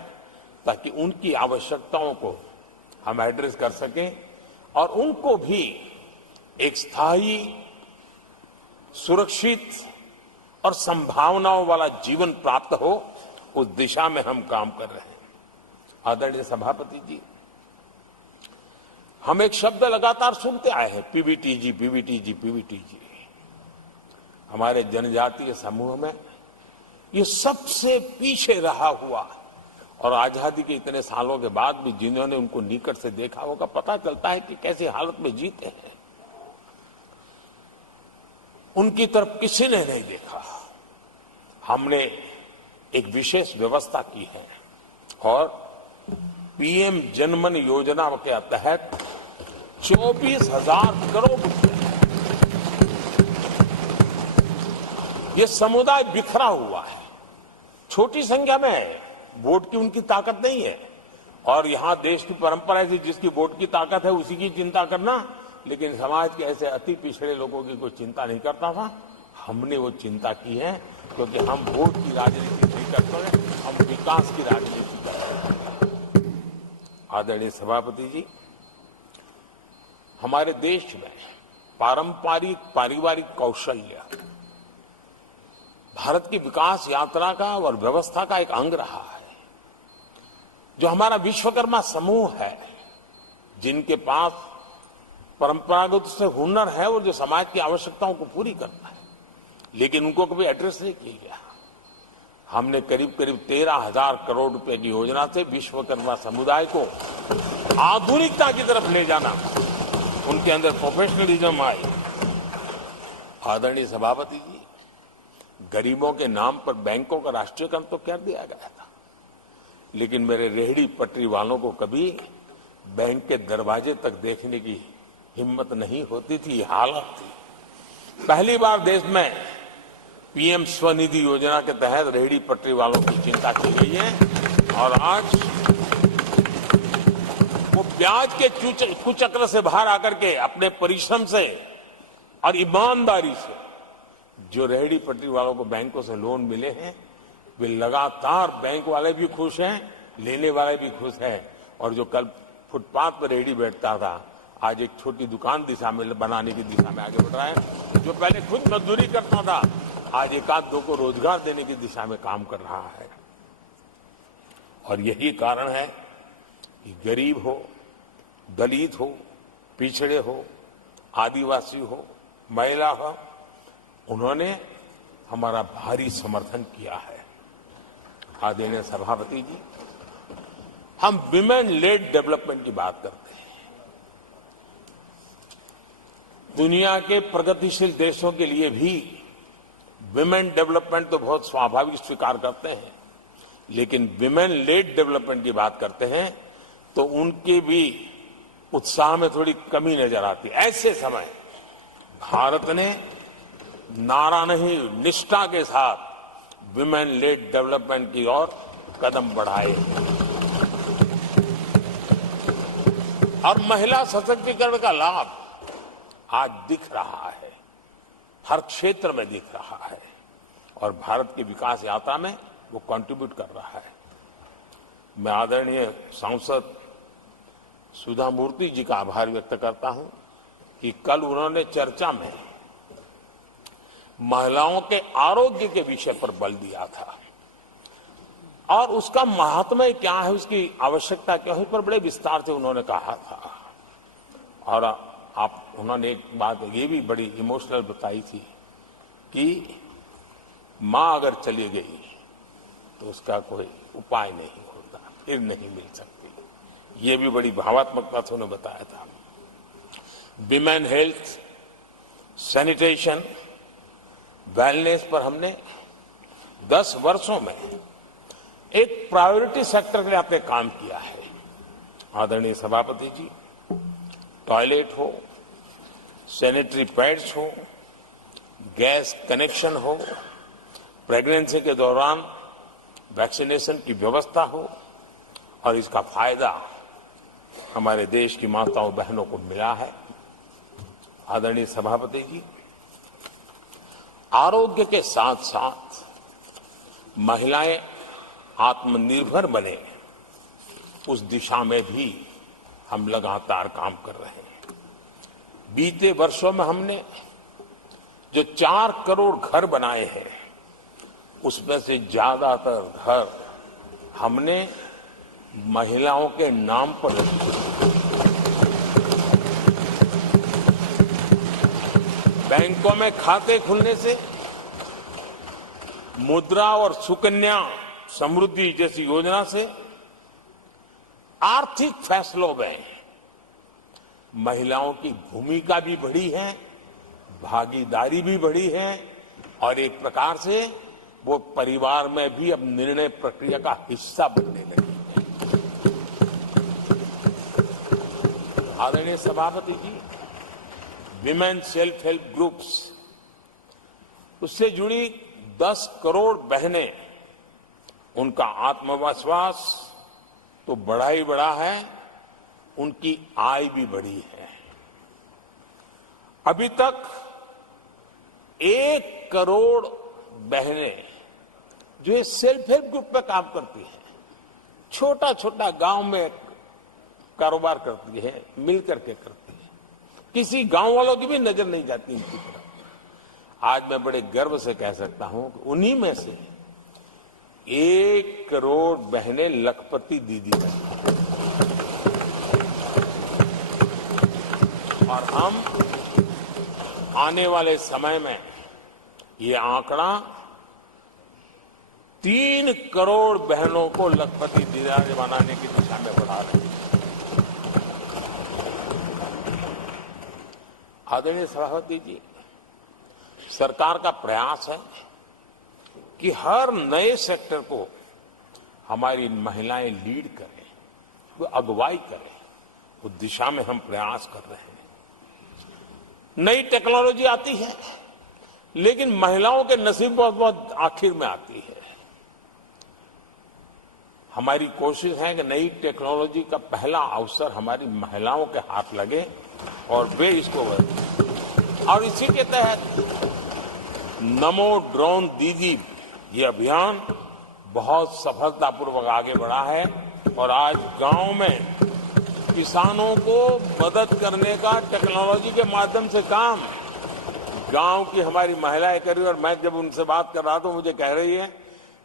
ताकि उनकी आवश्यकताओं को हम एड्रेस कर सकें और उनको भी एक स्थायी, सुरक्षित और संभावनाओं वाला जीवन प्राप्त हो, उस दिशा में हम काम कर रहे हैं। आदरणीय सभापति जी, हम एक शब्द लगातार सुनते आए हैं, पीबीटीजी, पीबीटीजी, पीबीटीजी। हमारे जनजातीय समूह में ये सबसे पीछे रहा हुआ और आजादी के इतने सालों के बाद भी जिन्होंने उनको निकट से देखा होगा, पता चलता है कि कैसी हालत में जीते हैं। उनकी तरफ किसी ने नहीं देखा। हमने एक विशेष व्यवस्था की है और पीएम जनमन योजना के तहत 24,000 करोड़ रुपए, ये समुदाय बिखरा हुआ है, छोटी संख्या में है, वोट की उनकी ताकत नहीं है और यहां देश की परंपरा है कि जिसकी वोट की ताकत है उसी की चिंता करना, लेकिन समाज के ऐसे अति पिछड़े लोगों की कोई चिंता नहीं करता था। हमने वो चिंता की है क्योंकि हम वोट की राजनीति नहीं करते हैं, हम विकास की राजनीति करते हैं। आदरणीय सभापति जी, हमारे देश में पारंपरिक पारिवारिक कौशल्य भारत की विकास यात्रा का और व्यवस्था का एक अंग रहा है। जो हमारा विश्वकर्मा समूह है, जिनके पास परंपरागत से हुनर है और जो समाज की आवश्यकताओं को पूरी करता है, लेकिन उनको कभी एड्रेस नहीं किया गया। हमने करीब करीब 13,000 करोड़ रुपए की योजना से विश्वकर्मा समुदाय को आधुनिकता की तरफ ले जाना, उनके अंदर प्रोफेशनलिज्म आए। आदरणीय सभापति जी, गरीबों के नाम पर बैंकों का राष्ट्रीयकरण तो कर दिया गया था, लेकिन मेरे रेहड़ी पटरी वालों को कभी बैंक के दरवाजे तक देखने की हिम्मत नहीं होती थी, हालत थी। पहली बार देश में पीएम स्वनिधि योजना के तहत रेहड़ी पटरी वालों की चिंता की गई है और आज वो ब्याज के कुचक्र से बाहर आकर के अपने परिश्रम से और ईमानदारी से जो रेहड़ी पटरी वालों को बैंकों से लोन मिले हैं, वे लगातार, बैंक वाले भी खुश हैं, लेने वाले भी खुश हैं और जो कल फुटपाथ पर रेहड़ी बैठता था, आज एक छोटी दुकान दिशा में बनाने की दिशा में आगे बढ़ रहा है। जो पहले खुद मजदूरी करता था, आज एक आध दो को रोजगार देने की दिशा में काम कर रहा है। और यही कारण है कि गरीब हो, दलित हो, पिछड़े हो, आदिवासी हो, महिला हो, उन्होंने हमारा भारी समर्थन किया है। आदरणीय सभापति जी, हम विमेन लेड डेवलपमेंट की बात करते हैं। दुनिया के प्रगतिशील देशों के लिए भी विमेन डेवलपमेंट तो बहुत स्वाभाविक स्वीकार करते हैं, लेकिन विमेन लेड डेवलपमेंट की बात करते हैं तो उनके भी उत्साह में थोड़ी कमी नजर आती है। ऐसे समय भारत ने नारा नहीं, निष्ठा के साथ विमेन लेड डेवलपमेंट की ओर कदम बढ़ाए। और महिला सशक्तिकरण का लाभ आज दिख रहा है, हर क्षेत्र में दिख रहा है और भारत की विकास यात्रा में वो कंट्रीब्यूट कर रहा है। मैं आदरणीय सांसद सुधा मूर्ति जी का आभार व्यक्त करता हूं कि कल उन्होंने चर्चा में महिलाओं के आरोग्य के विषय पर बल दिया था और उसका महात्म्य क्या है, उसकी आवश्यकता क्या है, उस पर बड़े विस्तार से उन्होंने कहा था। और उन्होंने एक बात ये भी बड़ी इमोशनल बताई थी कि मां अगर चली गई तो उसका कोई उपाय नहीं होता, फिर नहीं मिल सकती। ये भी बड़ी भावात्मक बात उन्होंने बताया था। विमेन हेल्थ, सैनिटेशन, वेलनेस पर हमने 10 वर्षों में एक प्रायोरिटी सेक्टर के लिए आपने काम किया है। आदरणीय सभापति जी, टॉयलेट हो, सैनिटरी पैड्स हो, गैस कनेक्शन हो, प्रेगनेंसी के दौरान वैक्सीनेशन की व्यवस्था हो और इसका फायदा हमारे देश की माताओं बहनों को मिला है। आदरणीय सभापति जी, आरोग्य के साथ साथ महिलाएं आत्मनिर्भर बने, उस दिशा में भी हम लगातार काम कर रहे हैं। बीते वर्षों में हमने जो 4 करोड़ घर बनाए हैं, उसमें से ज्यादातर घर हमने महिलाओं के नाम पर रखे। बैंकों में खाते खुलने से, मुद्रा और सुकन्या समृद्धि जैसी योजना से आर्थिक फैसलों में महिलाओं की भूमिका भी बढ़ी है, भागीदारी भी बढ़ी है और एक प्रकार से वो परिवार में भी अब निर्णय प्रक्रिया का हिस्सा बनने लगी है। आदरणीय सभापति जी, विमेन सेल्फ हेल्प ग्रुप्स, उससे जुड़ी 10 करोड़ बहनें, उनका आत्मविश्वास तो बढ़ा ही बढ़ा है, उनकी आय भी बढ़ी है। अभी तक 1 करोड़ बहनें जो ये सेल्फ हेल्प ग्रुप में काम करती हैं, छोटा छोटा गांव में कारोबार करती है, मिल करके करती है, किसी गांव वालों की भी नजर नहीं जाती इनकी तरफ। आज मैं बड़े गर्व से कह सकता हूं कि उन्हीं में से 1 करोड़ बहनें लखपति दीदी बनी और हम आने वाले समय में ये आंकड़ा 3 करोड़ बहनों को लखपति दीदी बनाने की दिशा में बढ़ा रहे हैं। आदरणीय सभापति जी, सरकार का प्रयास है कि हर नए सेक्टर को हमारी महिलाएं लीड करें, वो अगुवाई करें, उस दिशा में हम प्रयास कर रहे हैं। नई टेक्नोलॉजी आती है, लेकिन महिलाओं के नसीब बहुत बहुत आखिर में आती है। हमारी कोशिश है कि नई टेक्नोलॉजी का पहला अवसर हमारी महिलाओं के हाथ लगे और वे इसको और इसी के तहत नमो ड्रोन दीदी ये अभियान बहुत सफलतापूर्वक आगे बढ़ा है और आज गांव में किसानों को मदद करने का टेक्नोलॉजी के माध्यम से काम गांव की हमारी महिलाएं कर रही। और मैं जब उनसे बात कर रहा था, मुझे कह रही है,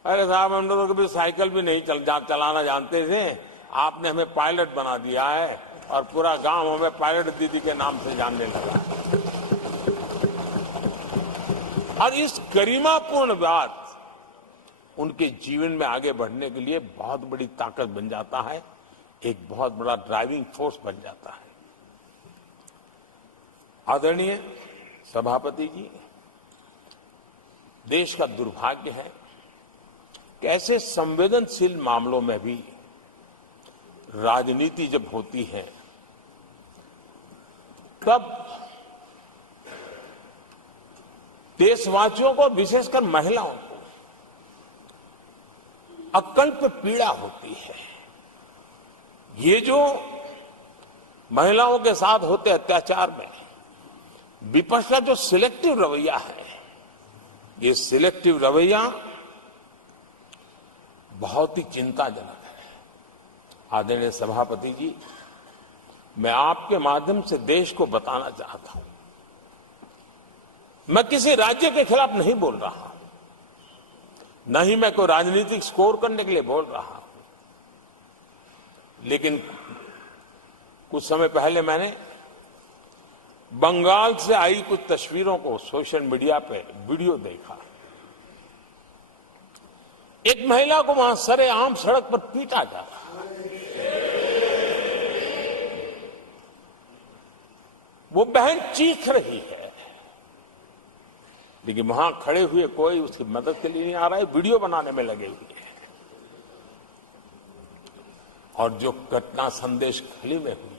अरे साहब हम लोग कभी साइकिल भी नहीं चलाना जानते थे, आपने हमें पायलट बना दिया है और पूरा गांव हमें पायलट दीदी के नाम से जानने लगा। और इस गरिमापूर्ण बात उनके जीवन में आगे बढ़ने के लिए बहुत बड़ी ताकत बन जाता है, एक बहुत बड़ा ड्राइविंग फोर्स बन जाता है। आदरणीय सभापति जी, देश का दुर्भाग्य है कि ऐसे संवेदनशील मामलों में भी राजनीति जब होती है तब देशवासियों को, विशेषकर महिलाओं को अकल्प पीड़ा होती है। ये जो महिलाओं के साथ होते अत्याचार में विपक्ष का जो सिलेक्टिव रवैया है, ये सिलेक्टिव रवैया बहुत ही चिंताजनक है। आदरणीय सभापति जी, मैं आपके माध्यम से देश को बताना चाहता हूं, मैं किसी राज्य के खिलाफ नहीं बोल रहा हूं, न ही मैं कोई राजनीतिक स्कोर करने के लिए बोल रहा हूं, लेकिन कुछ समय पहले मैंने बंगाल से आई कुछ तस्वीरों को सोशल मीडिया पे वीडियो देखा। एक महिला को वहां सरेआम सड़क पर पीटा जा रहा, वो बहन चीख रही है, लेकिन वहां खड़े हुए कोई उसकी मदद के लिए नहीं आ रहा है, वीडियो बनाने में लगे हुए हैं। और जो घटना संदेश खली में हुई,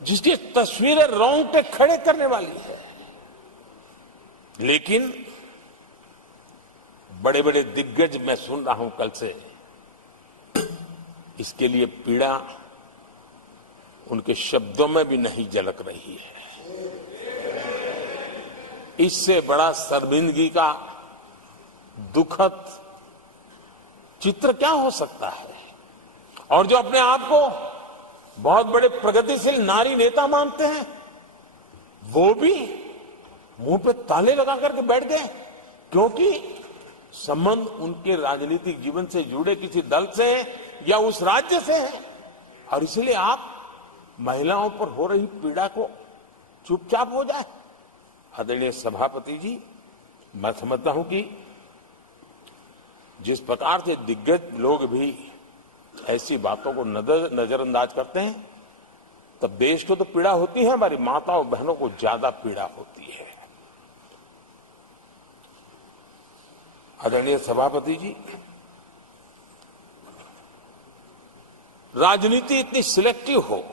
जिसकी तस्वीरें रोंगटे खड़े करने वाली है, लेकिन बड़े बड़े दिग्गज मैं सुन रहा हूं कल से, इसके लिए पीड़ा उनके शब्दों में भी नहीं झलक रही है। इससे बड़ा शर्मिंदगी का दुखद चित्र क्या हो सकता है? और जो अपने आप को बहुत बड़े प्रगतिशील नारी नेता मानते हैं, वो भी मुंह पे ताले लगा करके बैठ गए, क्योंकि संबंध उनके राजनीतिक जीवन से जुड़े किसी दल से या उस राज्य से है, और इसलिए आप महिलाओं पर हो रही पीड़ा को चुपचाप हो जाए। आदरणीय सभापति जी, मैं समझता हूं कि जिस प्रकार से दिग्गज लोग भी ऐसी बातों को नजरअंदाज करते हैं, तब देश को तो पीड़ा होती है, हमारी माताओं बहनों को ज्यादा पीड़ा होती है। आदरणीय सभापति जी, राजनीति इतनी सिलेक्टिव हो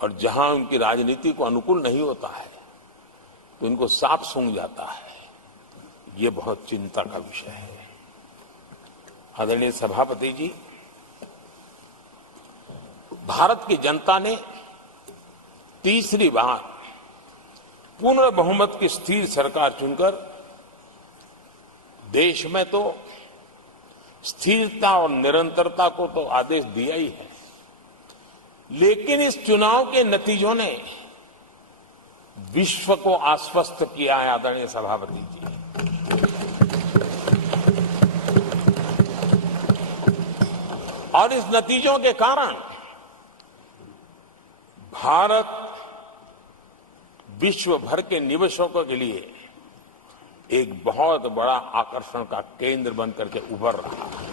और जहां उनकी राजनीति को अनुकूल नहीं होता है तो इनको साफ सूंघ जाता है, ये बहुत चिंता का विषय है। आदरणीय सभापति जी, भारत की जनता ने तीसरी बार पूर्ण बहुमत की स्थिर सरकार चुनकर देश में तो स्थिरता और निरंतरता को तो आदेश दिया ही है, लेकिन इस चुनाव के नतीजों ने विश्व को आश्वस्त किया है। आदरणीय सभापति जी, और इस नतीजों के कारण भारत विश्व भर के निवेशकों के लिए एक बहुत बड़ा आकर्षण का केंद्र बनकर के उभर रहा है।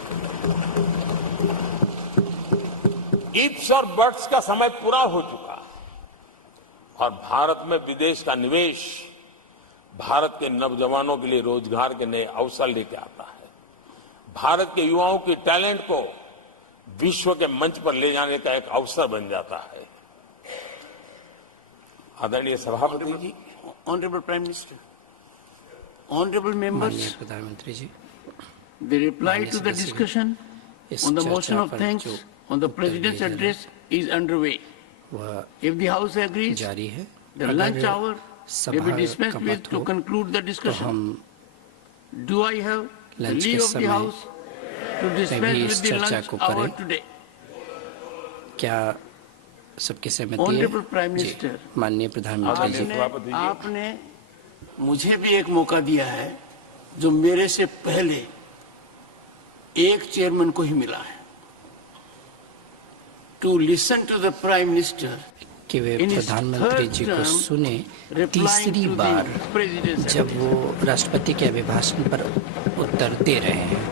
इफ्स और बट्स का समय पूरा हो चुका है और भारत में विदेश का निवेश भारत के नौजवानों के लिए रोजगार के नए अवसर लेके आता है, भारत के युवाओं की टैलेंट को विश्व के मंच पर ले जाने का एक अवसर बन जाता है। आदरणीय सभापति जी, honourable prime minister, honourable members, प्रधानमंत्री जी, the reply to the discussion on the motion of thanks on the president's address is underway. If the House agrees, जारी है। the lunch hour may be dispensed with to conclude the discussion. Do I have the leave of the House to dispense with the lunch hour today? क्या सबकी सहमति है? Honourable prime minister, माननीय प्रधानमंत्री जी, आपने मुझे भी एक मौका दिया है जो मेरे से पहले एक चेयरमैन को ही मिला है, to listen to the prime minister कि वे प्रधानमंत्री जी को सुने तीसरी बार जब वो राष्ट्रपति के अभिभाषण पर उत्तर दे रहे हैं।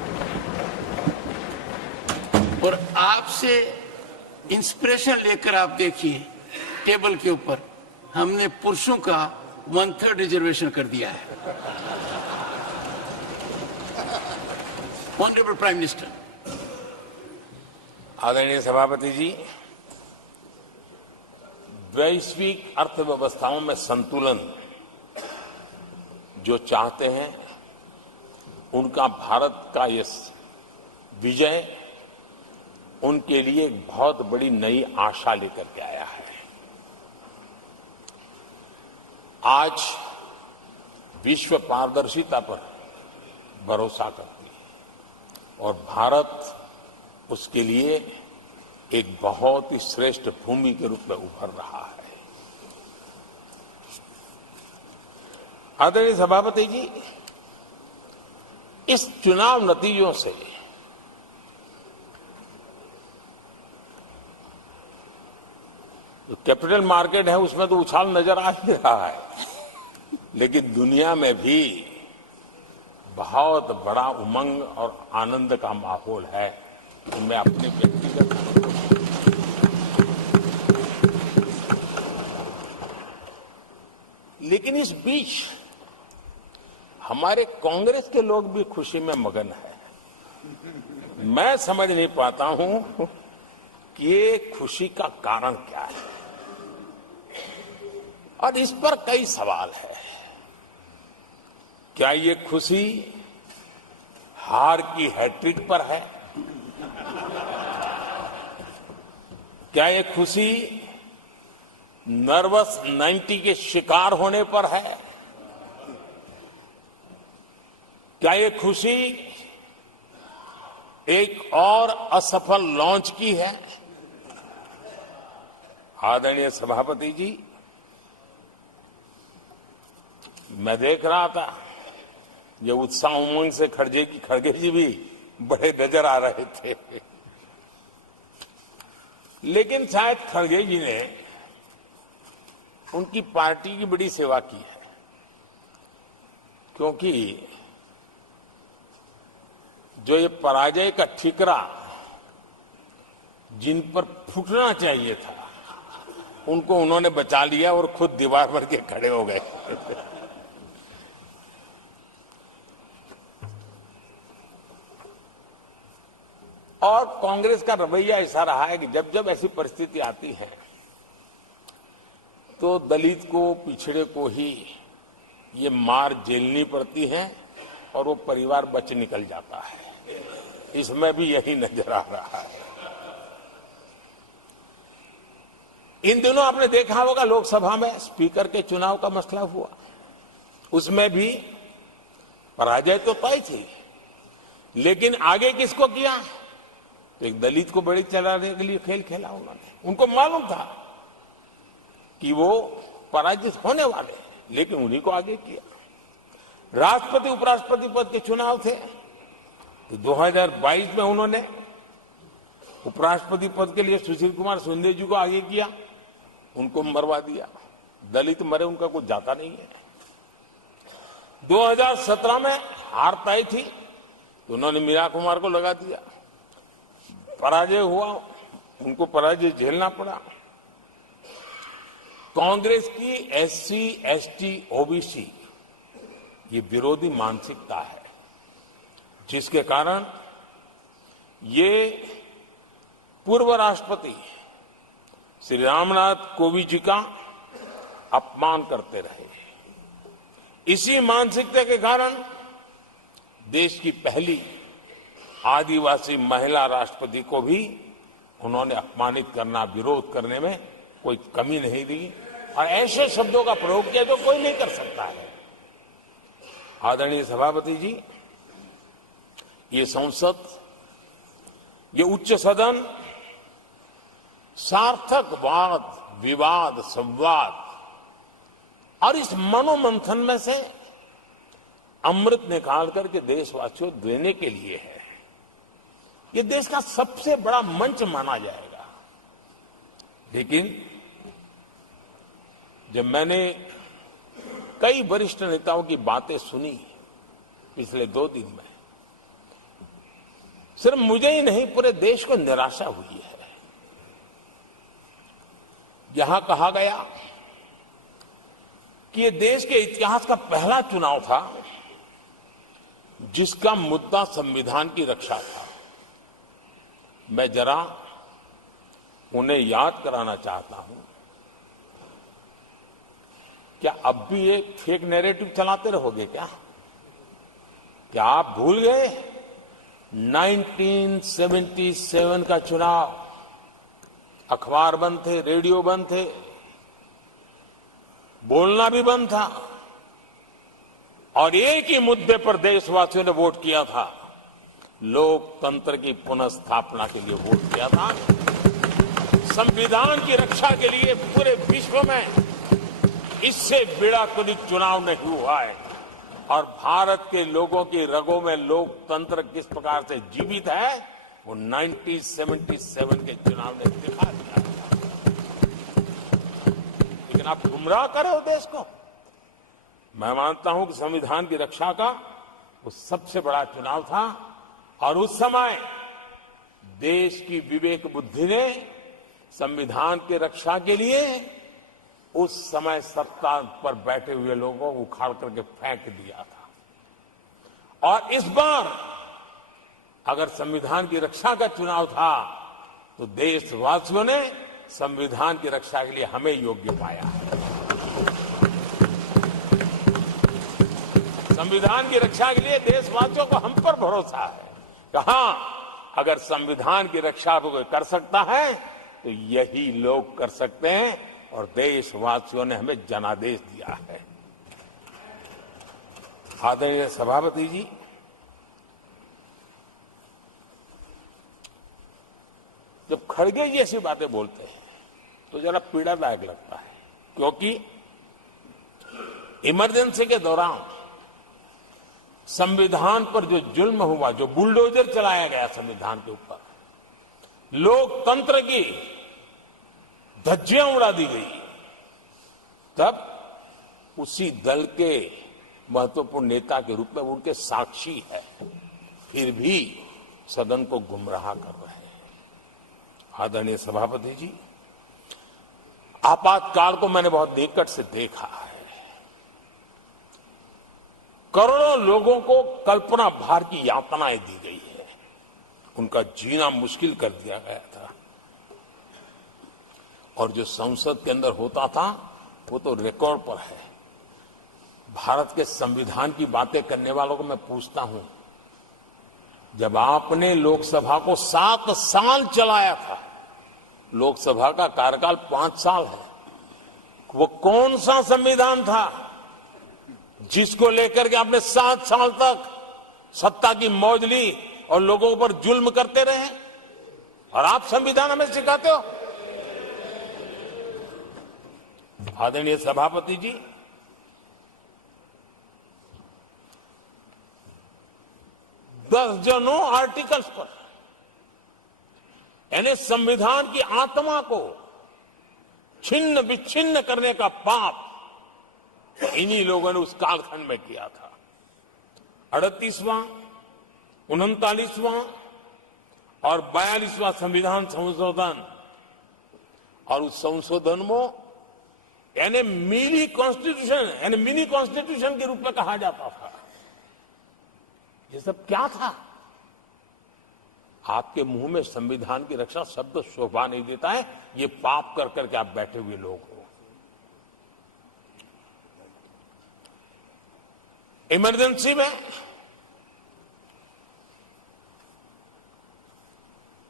और आपसे इंस्पिरेशन लेकर आप देखिए, टेबल के ऊपर हमने पुरुषों का 1/3 रिजर्वेशन कर दिया है। ऑनरेबल प्राइम मिनिस्टर, आदरणीय सभापति जी, वैश्विक अर्थव्यवस्थाओं में संतुलन जो चाहते हैं उनका भारत का ये विजय उनके लिए एक बहुत बड़ी नई आशा लेकर के आया है। आज विश्व पारदर्शिता पर भरोसा करती है और भारत उसके लिए एक बहुत ही श्रेष्ठ भूमि के रूप में उभर रहा है। आदरणीय सभापति जी, इस चुनाव नतीजों से जो कैपिटल मार्केट है उसमें तो उछाल नजर आ ही रहा है, लेकिन दुनिया में भी बहुत बड़ा उमंग और आनंद का माहौल है। मैं अपने व्यक्तिगत लेकिन इस बीच हमारे कांग्रेस के लोग भी खुशी में मगन है। मैं समझ नहीं पाता हूं कि ये खुशी का कारण क्या है, और इस पर कई सवाल है। क्या ये खुशी हार की हैट्रिक पर है? क्या ये खुशी नर्वस 90 के शिकार होने पर है? क्या ये खुशी एक और असफल लॉन्च की है? आदरणीय सभापति जी, मैं देख रहा था ये उत्साह उमंग से खड़गे जी भी बड़े नजर आ रहे थे, लेकिन शायद खड़गे जी ने उनकी पार्टी की बड़ी सेवा की है, क्योंकि जो ये पराजय का ठिकरा जिन पर फूटना चाहिए था उनको उन्होंने बचा लिया और खुद दीवार भर के खड़े हो गए। और कांग्रेस का रवैया ऐसा रहा है कि जब जब ऐसी परिस्थिति आती है तो दलित को, पिछड़े को ही ये मार झेलनी पड़ती है और वो परिवार बच निकल जाता है। इसमें भी यही नजर आ रहा है। इन दिनों आपने देखा होगा लोकसभा में स्पीकर के चुनाव का मसला हुआ, उसमें भी पराजय तो तय थी, लेकिन आगे किसको किया? तो एक दलित को बड़ी चलाने के लिए खेल खेला उन्होंने। उनको मालूम था कि वो पराजित होने वाले, लेकिन उन्हीं को आगे किया। राष्ट्रपति उपराष्ट्रपति पद के चुनाव थे तो 2022 में उन्होंने उपराष्ट्रपति पद के लिए सुशील कुमार शिंदे जी को आगे किया, उनको मरवा दिया। दलित मरे उनका कुछ जाता नहीं है। 2017 में हार तय थी तो उन्होंने मीरा कुमार को लगा दिया, पराजय हुआ, उनको पराजय झेलना पड़ा। कांग्रेस की एससी, एसटी, ओबीसी ये विरोधी मानसिकता है, जिसके कारण ये पूर्व राष्ट्रपति श्री रामनाथ कोविंद जी का अपमान करते रहे। इसी मानसिकता के कारण देश की पहली आदिवासी महिला राष्ट्रपति को भी उन्होंने अपमानित करना, विरोध करने में कोई कमी नहीं दी और ऐसे शब्दों का प्रयोग किया जो कोई नहीं कर सकता है। आदरणीय सभापति जी, ये संसद, ये उच्च सदन सार्थक वाद विवाद संवाद और इस मनोमंथन में से अमृत निकाल करके देशवासियों देने के लिए है। ये देश का सबसे बड़ा मंच माना जाएगा। लेकिन जब मैंने कई वरिष्ठ नेताओं की बातें सुनी पिछले 2 दिन में, सिर्फ मुझे ही नहीं पूरे देश को निराशा हुई है। यहां कहा गया कि ये देश के इतिहास का पहला चुनाव था जिसका मुद्दा संविधान की रक्षा था। मैं जरा उन्हें याद कराना चाहता हूं, क्या अब भी एक फेक नैरेटिव चलाते रहोगे क्या? क्या आप भूल गए 1977 का चुनाव, अखबार बंद थे, रेडियो बंद थे, बोलना भी बंद था और एक ही मुद्दे पर देशवासियों ने वोट किया था, लोकतंत्र की पुनर्स्थापना के लिए वोट किया था। संविधान की रक्षा के लिए पूरे विश्व में इससे बड़ा कोई चुनाव नहीं हुआ है और भारत के लोगों की रगों में लोकतंत्र किस प्रकार से जीवित है वो 1977 के चुनाव ने दिखा दिया। लेकिन आप गुमराह कर रहे हो देश को। मैं मानता हूं कि संविधान की रक्षा का वो सबसे बड़ा चुनाव था और उस समय देश की विवेक बुद्धि ने संविधान की रक्षा के लिए उस समय सत्ता पर बैठे हुए लोगों को उखाड़ करके फेंक दिया था। और इस बार अगर संविधान की रक्षा का चुनाव था तो देशवासियों ने संविधान की रक्षा के लिए हमें योग्य पाया है। संविधान की रक्षा के लिए देशवासियों को हम पर भरोसा है कि हां, अगर संविधान की रक्षा कोई कर सकता है तो यही लोग कर सकते हैं और देशवासियों ने हमें जनादेश दिया है। आदरणीय सभापति जी, जब खड़गे जी ऐसी बातें बोलते हैं तो जरा पीड़ादायक लगता है, क्योंकि इमरजेंसी के दौरान संविधान पर जो जुल्म हुआ, जो बुलडोजर चलाया गया संविधान के ऊपर, लोकतंत्र की धज्जियां उड़ा दी गई, तब उसी दल के महत्वपूर्ण नेता के रूप में उनके साक्षी है, फिर भी सदन को गुमराह कर रहे हैं। आदरणीय सभापति जी, आपातकाल को मैंने बहुत निकट से देखा है। करोड़ों लोगों को कल्पना भार की यातनाएं दी गई है, उनका जीना मुश्किल कर दिया गया था और जो संसद के अंदर होता था वो तो रिकॉर्ड पर है। भारत के संविधान की बातें करने वालों को मैं पूछता हूं, जब आपने लोकसभा को 7 साल चलाया था, लोकसभा का कार्यकाल 5 साल है, वो कौन सा संविधान था जिसको लेकर के आपने 7 साल तक सत्ता की मौज ली और लोगों पर जुल्म करते रहे? और आप संविधान हमें सिखाते हो? आदरणीय सभापति जी, दर्जनों आर्टिकल्स पर, यानी संविधान की आत्मा को छिन्न विच्छिन्न करने का पाप इन्हीं लोगों ने उस कालखंड में किया था। 38वां, 39वां और 42वां संविधान संशोधन, और उस संशोधन में यानी मिनी कॉन्स्टिट्यूशन, यानी मिनी कॉन्स्टिट्यूशन के रूप में कहा जाता था। ये सब क्या था? आपके मुंह में संविधान की रक्षा शब्द शोभा नहीं देता है। ये पाप कर करके आप बैठे हुए लोग हो। इमरजेंसी में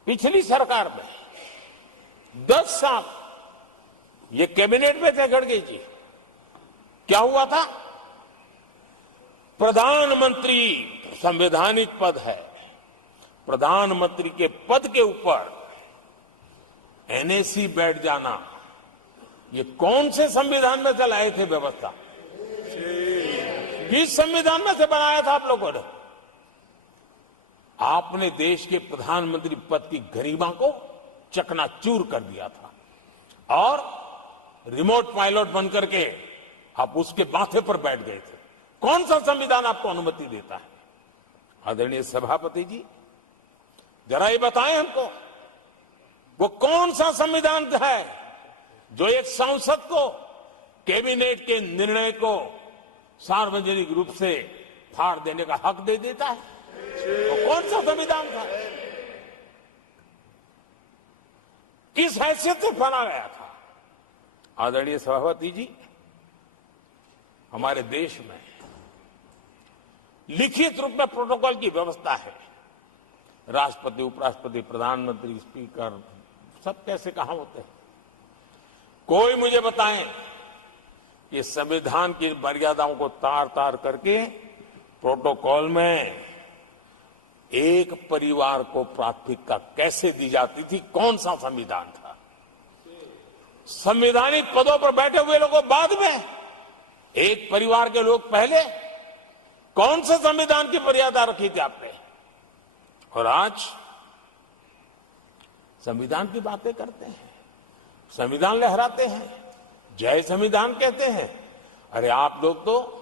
पिछली सरकार में 10 साल ये कैबिनेट में थे खड़गे जी, क्या हुआ था? प्रधानमंत्री संवैधानिक पद है, प्रधानमंत्री के पद के ऊपर एनएसी बैठ जाना, ये कौन से संविधान में से लाए थे व्यवस्था? किस संविधान में से बनाया था आप लोगों ने? आपने देश के प्रधानमंत्री पद की गरिमा को चकनाचूर कर दिया था और रिमोट पायलट बनकर के आप उसके माथे पर बैठ गए थे। कौन सा संविधान आपको अनुमति देता है? आदरणीय सभापति जी, जरा ये बताएं हमको, वो कौन सा संविधान है जो एक सांसद को कैबिनेट के निर्णय को सार्वजनिक रूप से फाड़ देने का हक दे देता है? वो कौन सा संविधान था? किस हैसियत से बना गया था? आदरणीय सभापति जी, हमारे देश में लिखित रूप में प्रोटोकॉल की व्यवस्था है राष्ट्रपति, उपराष्ट्रपति, प्रधानमंत्री, स्पीकर सब कैसे कहां होते हैं? कोई मुझे बताएं कि संविधान की मर्यादाओं को तार तार करके प्रोटोकॉल में एक परिवार को प्राथमिकता कैसे दी जाती थी? कौन सा संविधान था? संवैधानिक पदों पर बैठे हुए लोगों बाद में, एक परिवार के लोग पहले। कौन से संविधान की मर्यादा रखी थी आपने? और आज संविधान की बातें करते हैं, संविधान लहराते हैं, जय संविधान कहते हैं। अरे आप लोग तो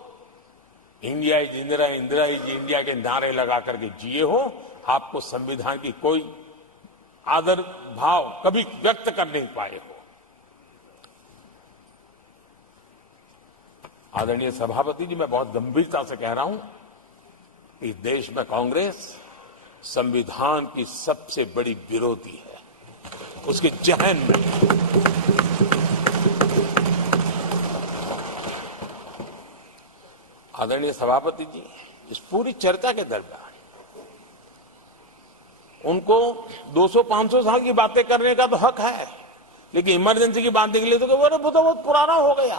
India is Indira, Indira is India के नारे लगा करके जिए हो। आपको संविधान की कोई आदर भाव कभी व्यक्त कर नहीं पाए हो। आदरणीय सभापति जी, मैं बहुत गंभीरता से कह रहा हूं कि देश में कांग्रेस संविधान की सबसे बड़ी विरोधी है। उसके जहन में आदरणीय सभापति जी, इस पूरी चर्चा के दरमियान उनको 200-500 साल की बातें करने का तो हक है, लेकिन इमरजेंसी की बात निकली तो वो तो बहुत पुराना हो गया।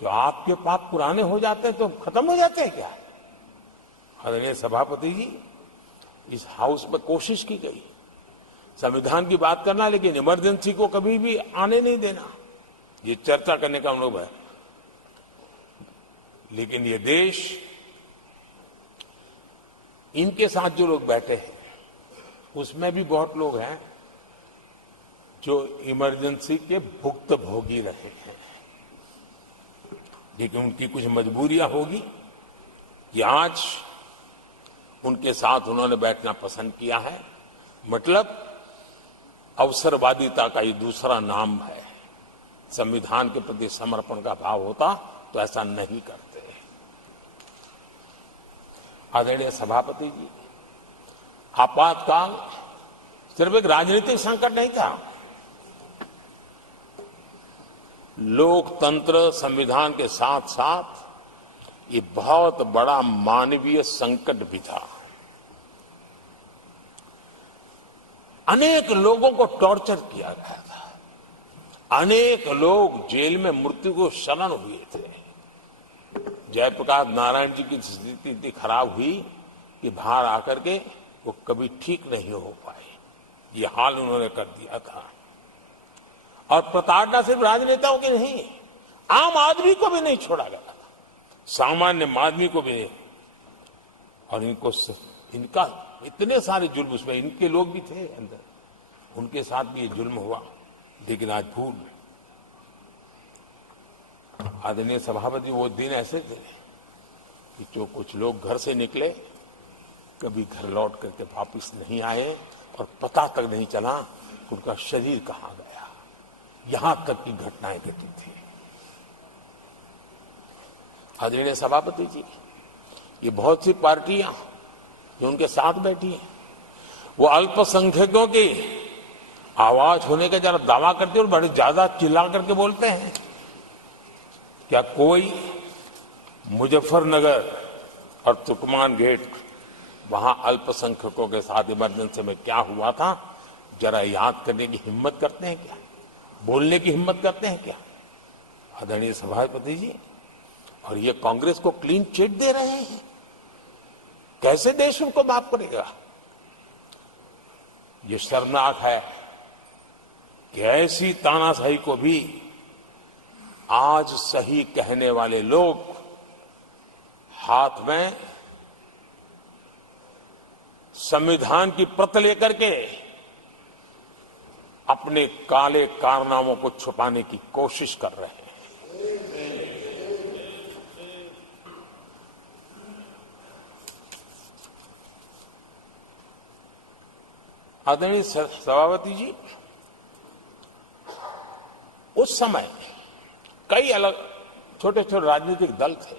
तो आपके पाप पुराने हो जाते हैं तो खत्म हो जाते हैं क्या? आदरणीय सभापति जी, इस हाउस में कोशिश की गई संविधान की बात करना, लेकिन इमरजेंसी को कभी भी आने नहीं देना, ये चर्चा करने का अनुभव है। लेकिन ये देश, इनके साथ जो लोग बैठे हैं उसमें भी बहुत लोग हैं जो इमरजेंसी के भुक्तभोगी रहे हैं, लेकिन उनकी कुछ मजबूरियां होगी कि आज उनके साथ उन्होंने बैठना पसंद किया है। मतलब अवसरवादिता का ये दूसरा नाम है। संविधान के प्रति समर्पण का भाव होता तो ऐसा नहीं करते। आदरणीय सभापति जी, आपातकाल सिर्फ एक राजनीतिक संकट नहीं था, लोकतंत्र संविधान के साथ साथ ये बहुत बड़ा मानवीय संकट भी था। अनेक लोगों को टॉर्चर किया गया था, अनेक लोग जेल में मृत्यु को शरण हुए थे। जयप्रकाश नारायण जी की स्थिति इतनी खराब हुई कि बाहर आकर के वो कभी ठीक नहीं हो पाए। ये हाल उन्होंने कर दिया था। और प्रताड़ना सिर्फ राजनेताओं की नहीं, आम आदमी को भी नहीं छोड़ा गया था, सामान्य आदमी को भी नहीं। और इनका इतने सारे जुल्म, उसमें इनके लोग भी थे अंदर, उनके साथ भी ये जुल्म हुआ। लेकिन आज भूल, आदरणीय सभापति, वो दिन ऐसे थे कि जो कुछ लोग घर से निकले कभी घर लौट करके वापिस नहीं आए और पता तक नहीं चला कि उनका शरीर कहां गया। यहां तक की घटनाएं घटी थी। आदरणीय सभापति जी, ये बहुत सी पार्टियां जो उनके साथ बैठी हैं, वो अल्पसंख्यकों की आवाज होने का जरा दावा करते और बड़े ज्यादा चिल्ला करके बोलते हैं। क्या कोई मुजफ्फरनगर और तुर्कमान गेट, वहां अल्पसंख्यकों के साथ इमरजेंसी में क्या हुआ था, जरा याद करने की हिम्मत करते हैं क्या? बोलने की हिम्मत करते हैं क्या? आदरणीय सभापति जी, और ये कांग्रेस को क्लीन चिट दे रहे हैं। कैसे देश उनको माफ करेगा? ये शर्मनाक है कि ऐसी तानाशाही को भी आज सही कहने वाले लोग हाथ में संविधान की प्रत लेकर के अपने काले कारनामों को छुपाने की कोशिश कर रहे हैं। आदरणीय सभापति जी, उस समय कई अलग छोटे छोटे राजनीतिक दल थे,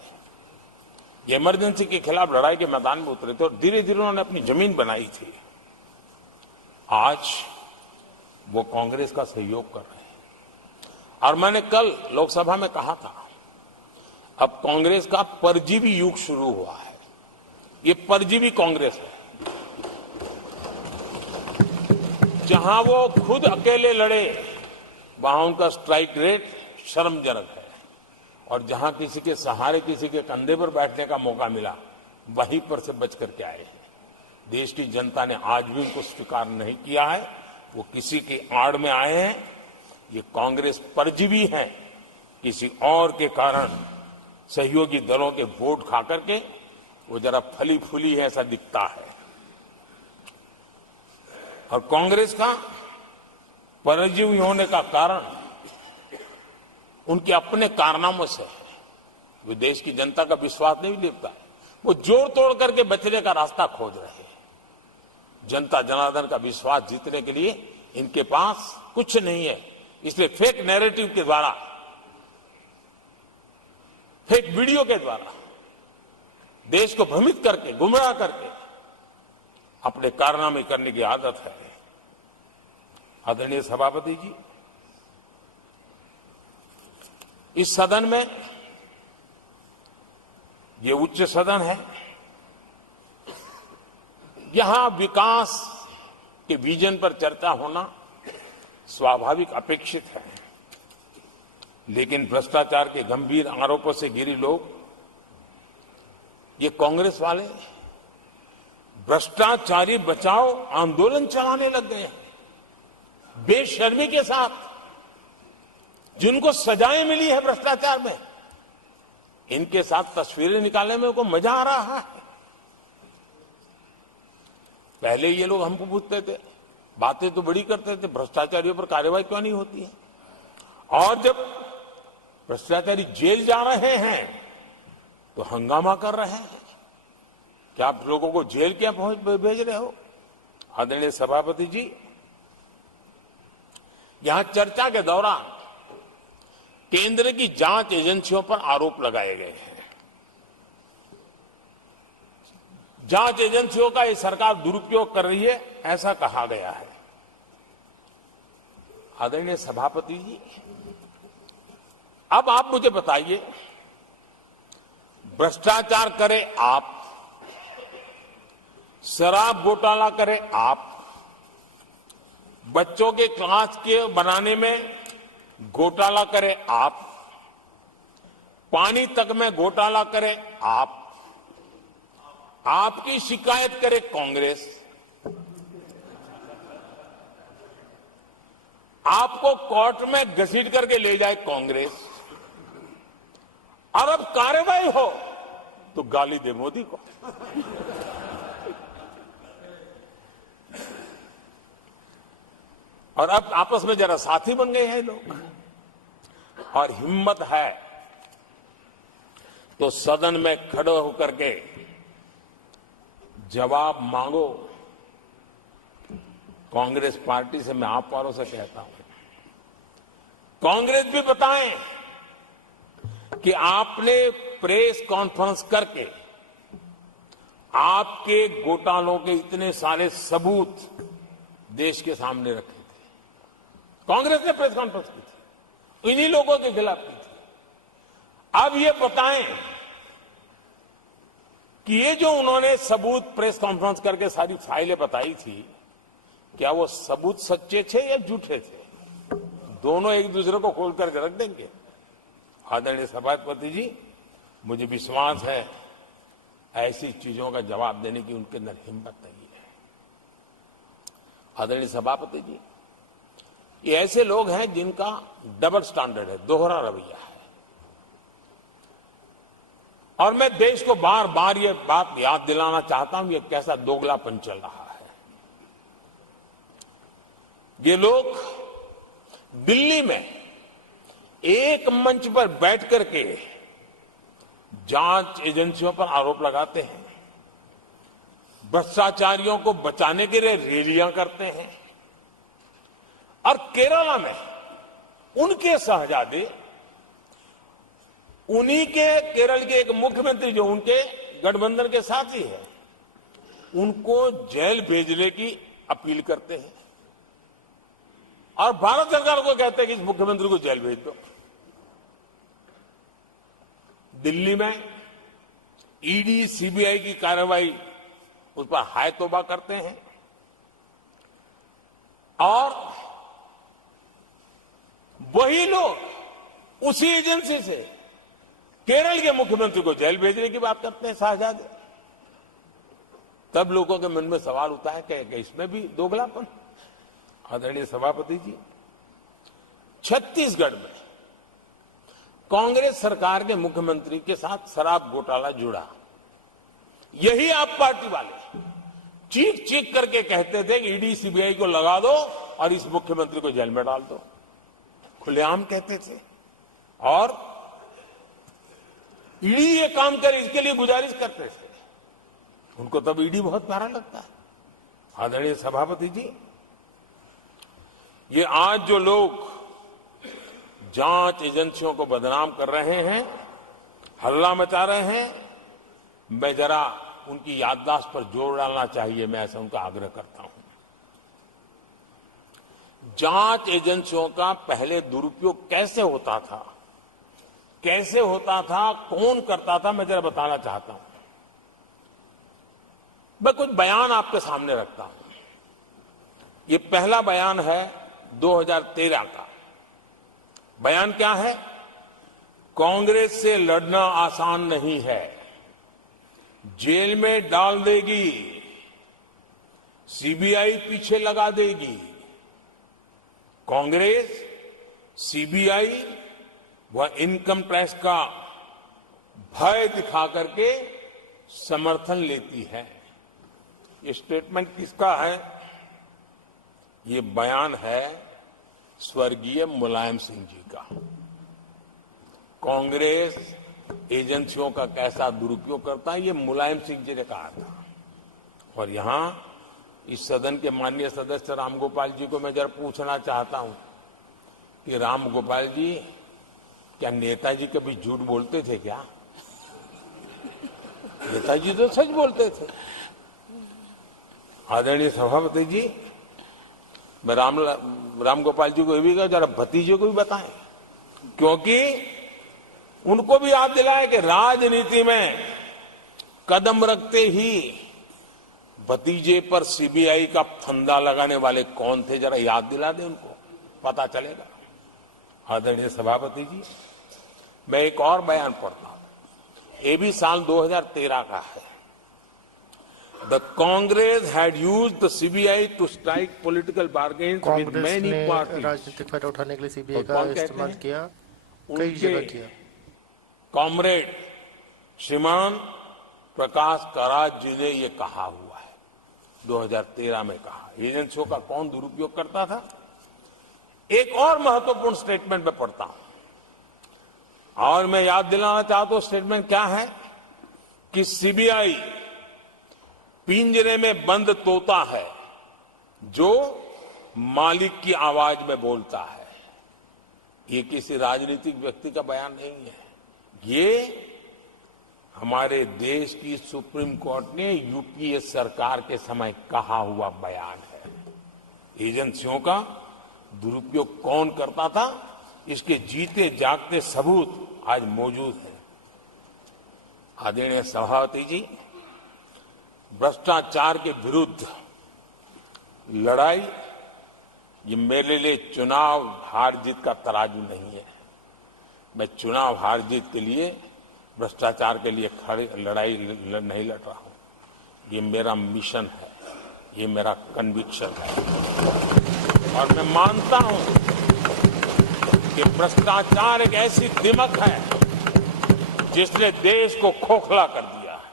ये इमरजेंसी के खिलाफ लड़ाई के मैदान में उतरे थे और धीरे धीरे उन्होंने अपनी जमीन बनाई थी। आज वो कांग्रेस का सहयोग कर रहे हैं। और मैंने कल लोकसभा में कहा था, अब कांग्रेस का परजीवी युग शुरू हुआ है। ये परजीवी कांग्रेस है। जहां वो खुद अकेले लड़े वहां उनका स्ट्राइक रेट शर्मजनक है, और जहां किसी के सहारे, किसी के कंधे पर बैठने का मौका मिला, वहीं पर से बच करके आए हैं। देश की जनता ने आज भी उनको स्वीकार नहीं किया है। वो किसी की आड़ में आए हैं। ये कांग्रेस परजीवी है। किसी और के कारण सहयोगी दलों के वोट खा करके वो जरा फली फूली है, ऐसा दिखता है। और कांग्रेस का परजीवी होने का कारण उनके अपने कारनामों से है। वो देश की जनता का विश्वास नहीं लेता है। वो जोड़ तोड़ करके बचने का रास्ता खोज रहे हैं। जनता जनार्दन का विश्वास जीतने के लिए इनके पास कुछ नहीं है। इसलिए फेक नैरेटिव के द्वारा, फेक वीडियो के द्वारा देश को भ्रमित करके, गुमराह करके अपने कारनामे करने की आदत है। आदरणीय सभापति जी, इस सदन में, ये उच्च सदन है, यहां विकास के विजन पर चर्चा होना स्वाभाविक अपेक्षित है। लेकिन भ्रष्टाचार के गंभीर आरोपों से घिरे लोग, ये कांग्रेस वाले भ्रष्टाचारी बचाओ आंदोलन चलाने लग गए हैं बेशर्मी के साथ। जिनको सजाएं मिली है भ्रष्टाचार में, इनके साथ तस्वीरें निकालने में उनको मजा आ रहा है। पहले ये लोग हमको पूछते थे, बातें तो बड़ी करते थे, भ्रष्टाचारियों पर कार्रवाई क्यों नहीं होती है? और जब भ्रष्टाचारी जेल जा रहे हैं तो हंगामा कर रहे हैं। क्या आप लोगों को जेल क्या भेज रहे हो? आदरणीय सभापति जी, यहां चर्चा के दौरान केंद्र की जांच एजेंसियों पर आरोप लगाए गए हैं। जांच एजेंसियों का ये सरकार दुरुपयोग कर रही है, ऐसा कहा गया है। आदरणीय सभापति जी, अब आप मुझे बताइए, भ्रष्टाचार करे आप, शराब घोटाला करे आप, बच्चों के क्लास के बनाने में घोटाला करे आप, पानी तक में घोटाला करे आप, आपकी शिकायत करे कांग्रेस, आपको कोर्ट में घसीट करके ले जाए कांग्रेस, और अब कार्रवाई हो तो गाली दे मोदी को। और अब आपस में जरा साथी बन गए हैं लोग। और हिम्मत है तो सदन में खड़े होकर के जवाब मांगो। कांग्रेस पार्टी से मैं आप वालों से कहता हूं, कांग्रेस भी बताएं कि आपने प्रेस कॉन्फ्रेंस करके आपके घोटालों के इतने सारे सबूत देश के सामने रखे थे। कांग्रेस ने प्रेस कॉन्फ्रेंस की थी, इन्हीं लोगों के खिलाफ की थी। अब ये बताएं कि ये जो उन्होंने सबूत प्रेस कॉन्फ्रेंस करके सारी फाइलें बताई थी, क्या वो सबूत सच्चे थे या झूठे थे? दोनों एक दूसरे को खोल करके रख देंगे। आदरणीय सभापति जी, मुझे विश्वास है ऐसी चीजों का जवाब देने की उनके अंदर हिम्मत नहीं है। आदरणीय सभापति जी, ये ऐसे लोग हैं जिनका डबल स्टैंडर्ड है, दोहरा रवैया है। और मैं देश को बार बार ये बात याद दिलाना चाहता हूं, ये कैसा दोगलापन चल रहा है। ये लोग दिल्ली में एक मंच पर बैठ करके जांच एजेंसियों पर आरोप लगाते हैं, भ्रष्टाचारियों को बचाने के लिए रैलियां करते हैं, और केरला में उनके शहजादे, उन्हीं के केरल के एक मुख्यमंत्री जो उनके गठबंधन के साथी है, उनको जेल भेजने की अपील करते हैं, और भारत सरकार को कहते हैं कि इस मुख्यमंत्री को जेल भेज दो। दिल्ली में ईडी सीबीआई की कार्रवाई उस पर हाय तौबा करते हैं, और वही लोग उसी एजेंसी से केरल के मुख्यमंत्री को जेल भेजने की बात करते हैं शाहजादे। तब लोगों के मन में सवाल उठता है कि इसमें भी दोगलापन। आदरणीय सभापति जी, छत्तीसगढ़ में कांग्रेस सरकार के मुख्यमंत्री के साथ शराब घोटाला जुड़ा। यही आप पार्टी वाले चीख चीख करके कहते थे कि ईडी सीबीआई को लगा दो और इस मुख्यमंत्री को जेल में डाल दो, खुलेआम कहते थे। और ईडी ये काम करे इसके लिए गुजारिश करते थे। उनको तब ईडी बहुत प्यारा लगता है। आदरणीय सभापति जी, ये आज जो लोग जांच एजेंसियों को बदनाम कर रहे हैं, हल्ला मचा रहे हैं, मैं जरा उनकी याददाश्त पर जोर डालना चाहिए, मैं ऐसा उनका आग्रह करता हूं। जांच एजेंसियों का पहले दुरुपयोग कैसे होता था, कौन करता था, मैं जरा बताना चाहता हूं। मैं कुछ बयान आपके सामने रखता हूं। ये पहला बयान है 2013 का। बयान क्या है? कांग्रेस से लड़ना आसान नहीं है, जेल में डाल देगी, सीबीआई पीछे लगा देगी। कांग्रेस सीबीआई व इनकम टैक्स का भय दिखा करके समर्थन लेती है। ये स्टेटमेंट किसका है? ये बयान है स्वर्गीय मुलायम सिंह जी का। कांग्रेस एजेंसियों का कैसा दुरुपयोग करता है, ये मुलायम सिंह जी ने कहा था। और यहां इस सदन के माननीय सदस्य रामगोपाल जी को मैं जरा पूछना चाहता हूं कि रामगोपाल जी, क्या नेताजी कभी झूठ बोलते थे क्या? नेताजी तो सच बोलते थे। आदरणीय सभापति जी, मैं रामगोपाल जी को ये भी कहा जरा भतीजे को भी बताएं, क्योंकि उनको भी याद दिलाए कि राजनीति में कदम रखते ही भतीजे पर सीबीआई का फंदा लगाने वाले कौन थे, जरा याद दिला दे उनको, पता चलेगा। आदरणीय सभापति जी, मैं एक और बयान पढ़ता हूं। ये भी साल 2013 का है। The Congress had used the CBI to strike political bargains with many parties. राजनीतिक फायदा उठाने के लिए सीबीआई का इस्तेमाल किया, कई जगह किया। कॉमरेड श्रीमान प्रकाश कराज जी ने ये कहा हुआ है, 2013 में कहा। एजेंसियों का कौन दुरुपयोग करता था? एक और महत्वपूर्ण स्टेटमेंट में पढ़ता हूं और मैं याद दिलाना चाहता हूं स्टेटमेंट क्या है कि सीबीआई पिंजरे में बंद तोता है जो मालिक की आवाज में बोलता है। ये किसी राजनीतिक व्यक्ति का बयान नहीं है, ये हमारे देश की सुप्रीम कोर्ट ने यूपीए सरकार के समय कहा हुआ बयान है। एजेंसियों का दुरुपयोग कौन करता था, इसके जीते जागते सबूत आज मौजूद हैं। आदरणीय सभापति जी, भ्रष्टाचार के विरुद्ध लड़ाई ये मेरे लिए चुनाव हार जीत का तराजू नहीं है। मैं चुनाव हार जीत के लिए, भ्रष्टाचार के लिए खड़ी लड़ाई नहीं लड़ रहा हूं। ये मेरा मिशन है, ये मेरा कन्विक्शन है। और मैं मानता हूं कि भ्रष्टाचार एक ऐसी दिमक है जिसने देश को खोखला कर दिया है।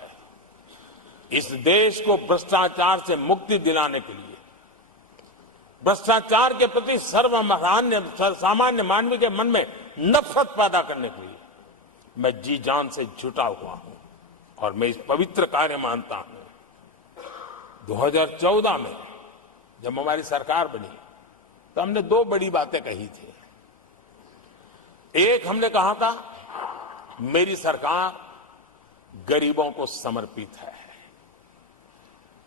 इस देश को भ्रष्टाचार से मुक्ति दिलाने के लिए, भ्रष्टाचार के प्रति सामान्य मानवीय के मन में नफरत पैदा करने के लिए मैं जी जान से जुटा हुआ हूं और मैं इस पवित्र कार्य मानता हूं। 2014 में जब हमारी सरकार बनी तो हमने दो बड़ी बातें कही थी। एक, हमने कहा था मेरी सरकार गरीबों को समर्पित है,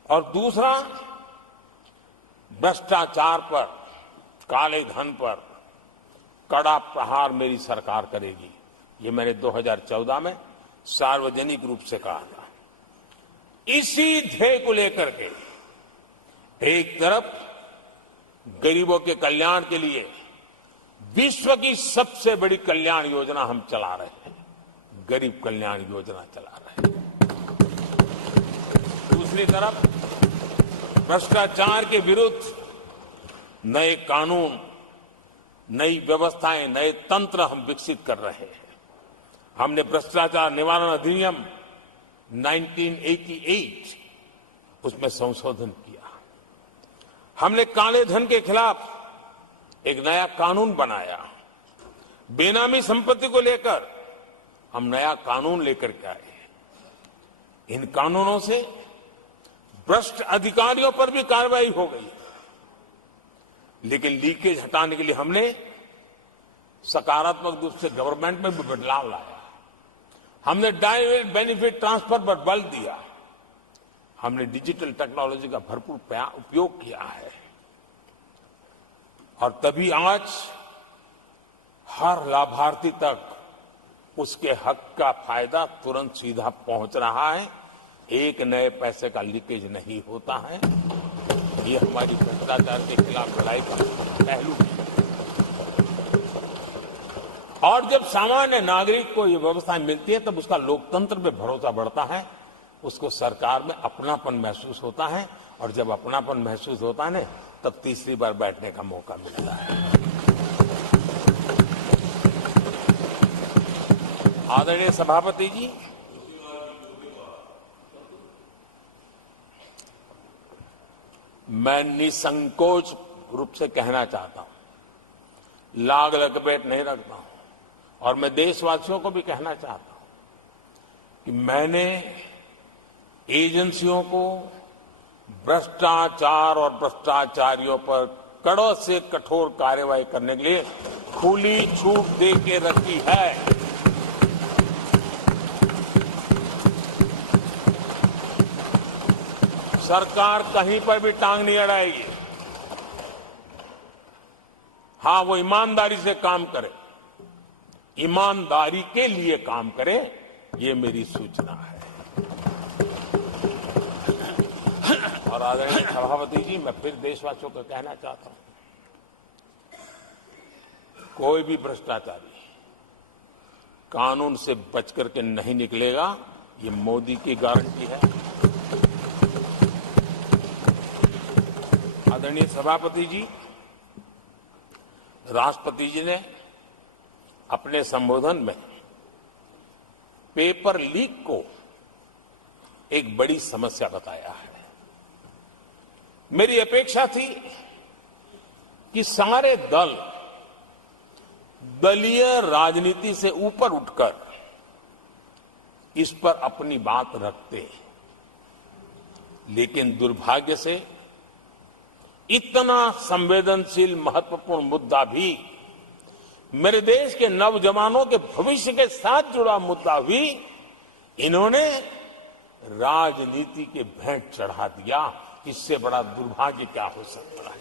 और दूसरा, भ्रष्टाचार पर, काले धन पर कड़ा प्रहार मेरी सरकार करेगी। ये मैंने 2014 में सार्वजनिक रूप से कहा था। इसी ध्येय को लेकर के एक तरफ गरीबों के कल्याण के लिए विश्व की सबसे बड़ी कल्याण योजना हम चला रहे हैं, गरीब कल्याण योजना चला रहे हैं। दूसरी तरफ भ्रष्टाचार के विरुद्ध नए कानून, नई व्यवस्थाएं, नए तंत्र हम विकसित कर रहे हैं। हमने भ्रष्टाचार निवारण अधिनियम 1988 उसमें संशोधन किया। हमने काले धन के खिलाफ एक नया कानून बनाया। बेनामी संपत्ति को लेकर हम नया कानून लेकर के आए। इन कानूनों से भ्रष्ट अधिकारियों पर भी कार्रवाई हो गई, लेकिन लीकेज हटाने के लिए हमने सकारात्मक रूप से गवर्नमेंट में भी बदलाव लाया। हमने डायरेक्ट बेनिफिट ट्रांसफर पर बल दिया। हमने डिजिटल टेक्नोलॉजी का भरपूर उपयोग किया है और तभी आज हर लाभार्थी तक उसके हक का फायदा तुरंत सीधा पहुंच रहा है। एक नए पैसे का लीकेज नहीं होता है। ये हमारी भ्रष्टाचार के खिलाफ लड़ाई का पहलू है। और जब सामान्य नागरिक को ये व्यवस्था मिलती है तब उसका लोकतंत्र पे भरोसा बढ़ता है, उसको सरकार में अपनापन महसूस होता है, और जब अपनापन महसूस होता है ना, तब तीसरी बार बैठने का मौका मिलता है। आदरणीय सभापति जी, मैं निसंकोच रूप से कहना चाहता हूं, लाग लपेट नहीं रखता हूं, और मैं देशवासियों को भी कहना चाहता हूं कि मैंने एजेंसियों को भ्रष्टाचार और भ्रष्टाचारियों पर कड़ों से कठोर कार्रवाई करने के लिए खुली छूट दे के रखी है। सरकार कहीं पर भी टांग नहीं अड़ाएगी। हां, वो ईमानदारी से काम करे, ईमानदारी के लिए काम करे, ये मेरी सूचना है। और आदरणीय सभापति जी, मैं फिर देशवासियों को कहना चाहता हूं, कोई भी भ्रष्टाचारी कानून से बच करके नहीं निकलेगा, ये मोदी की गारंटी है। आदरणीय सभापति जी, राष्ट्रपति जी ने अपने संबोधन में पेपर लीक को एक बड़ी समस्या बताया है। मेरी अपेक्षा थी कि सारे दल दलीय राजनीति से ऊपर उठकर इस पर अपनी बात रखते, लेकिन दुर्भाग्य से इतना संवेदनशील महत्वपूर्ण मुद्दा भी, मेरे देश के नौजवानों के भविष्य के साथ जुड़ा मुद्दा भी इन्होंने राजनीति के भेंट चढ़ा दिया। इससे बड़ा दुर्भाग्य क्या हो सकता है।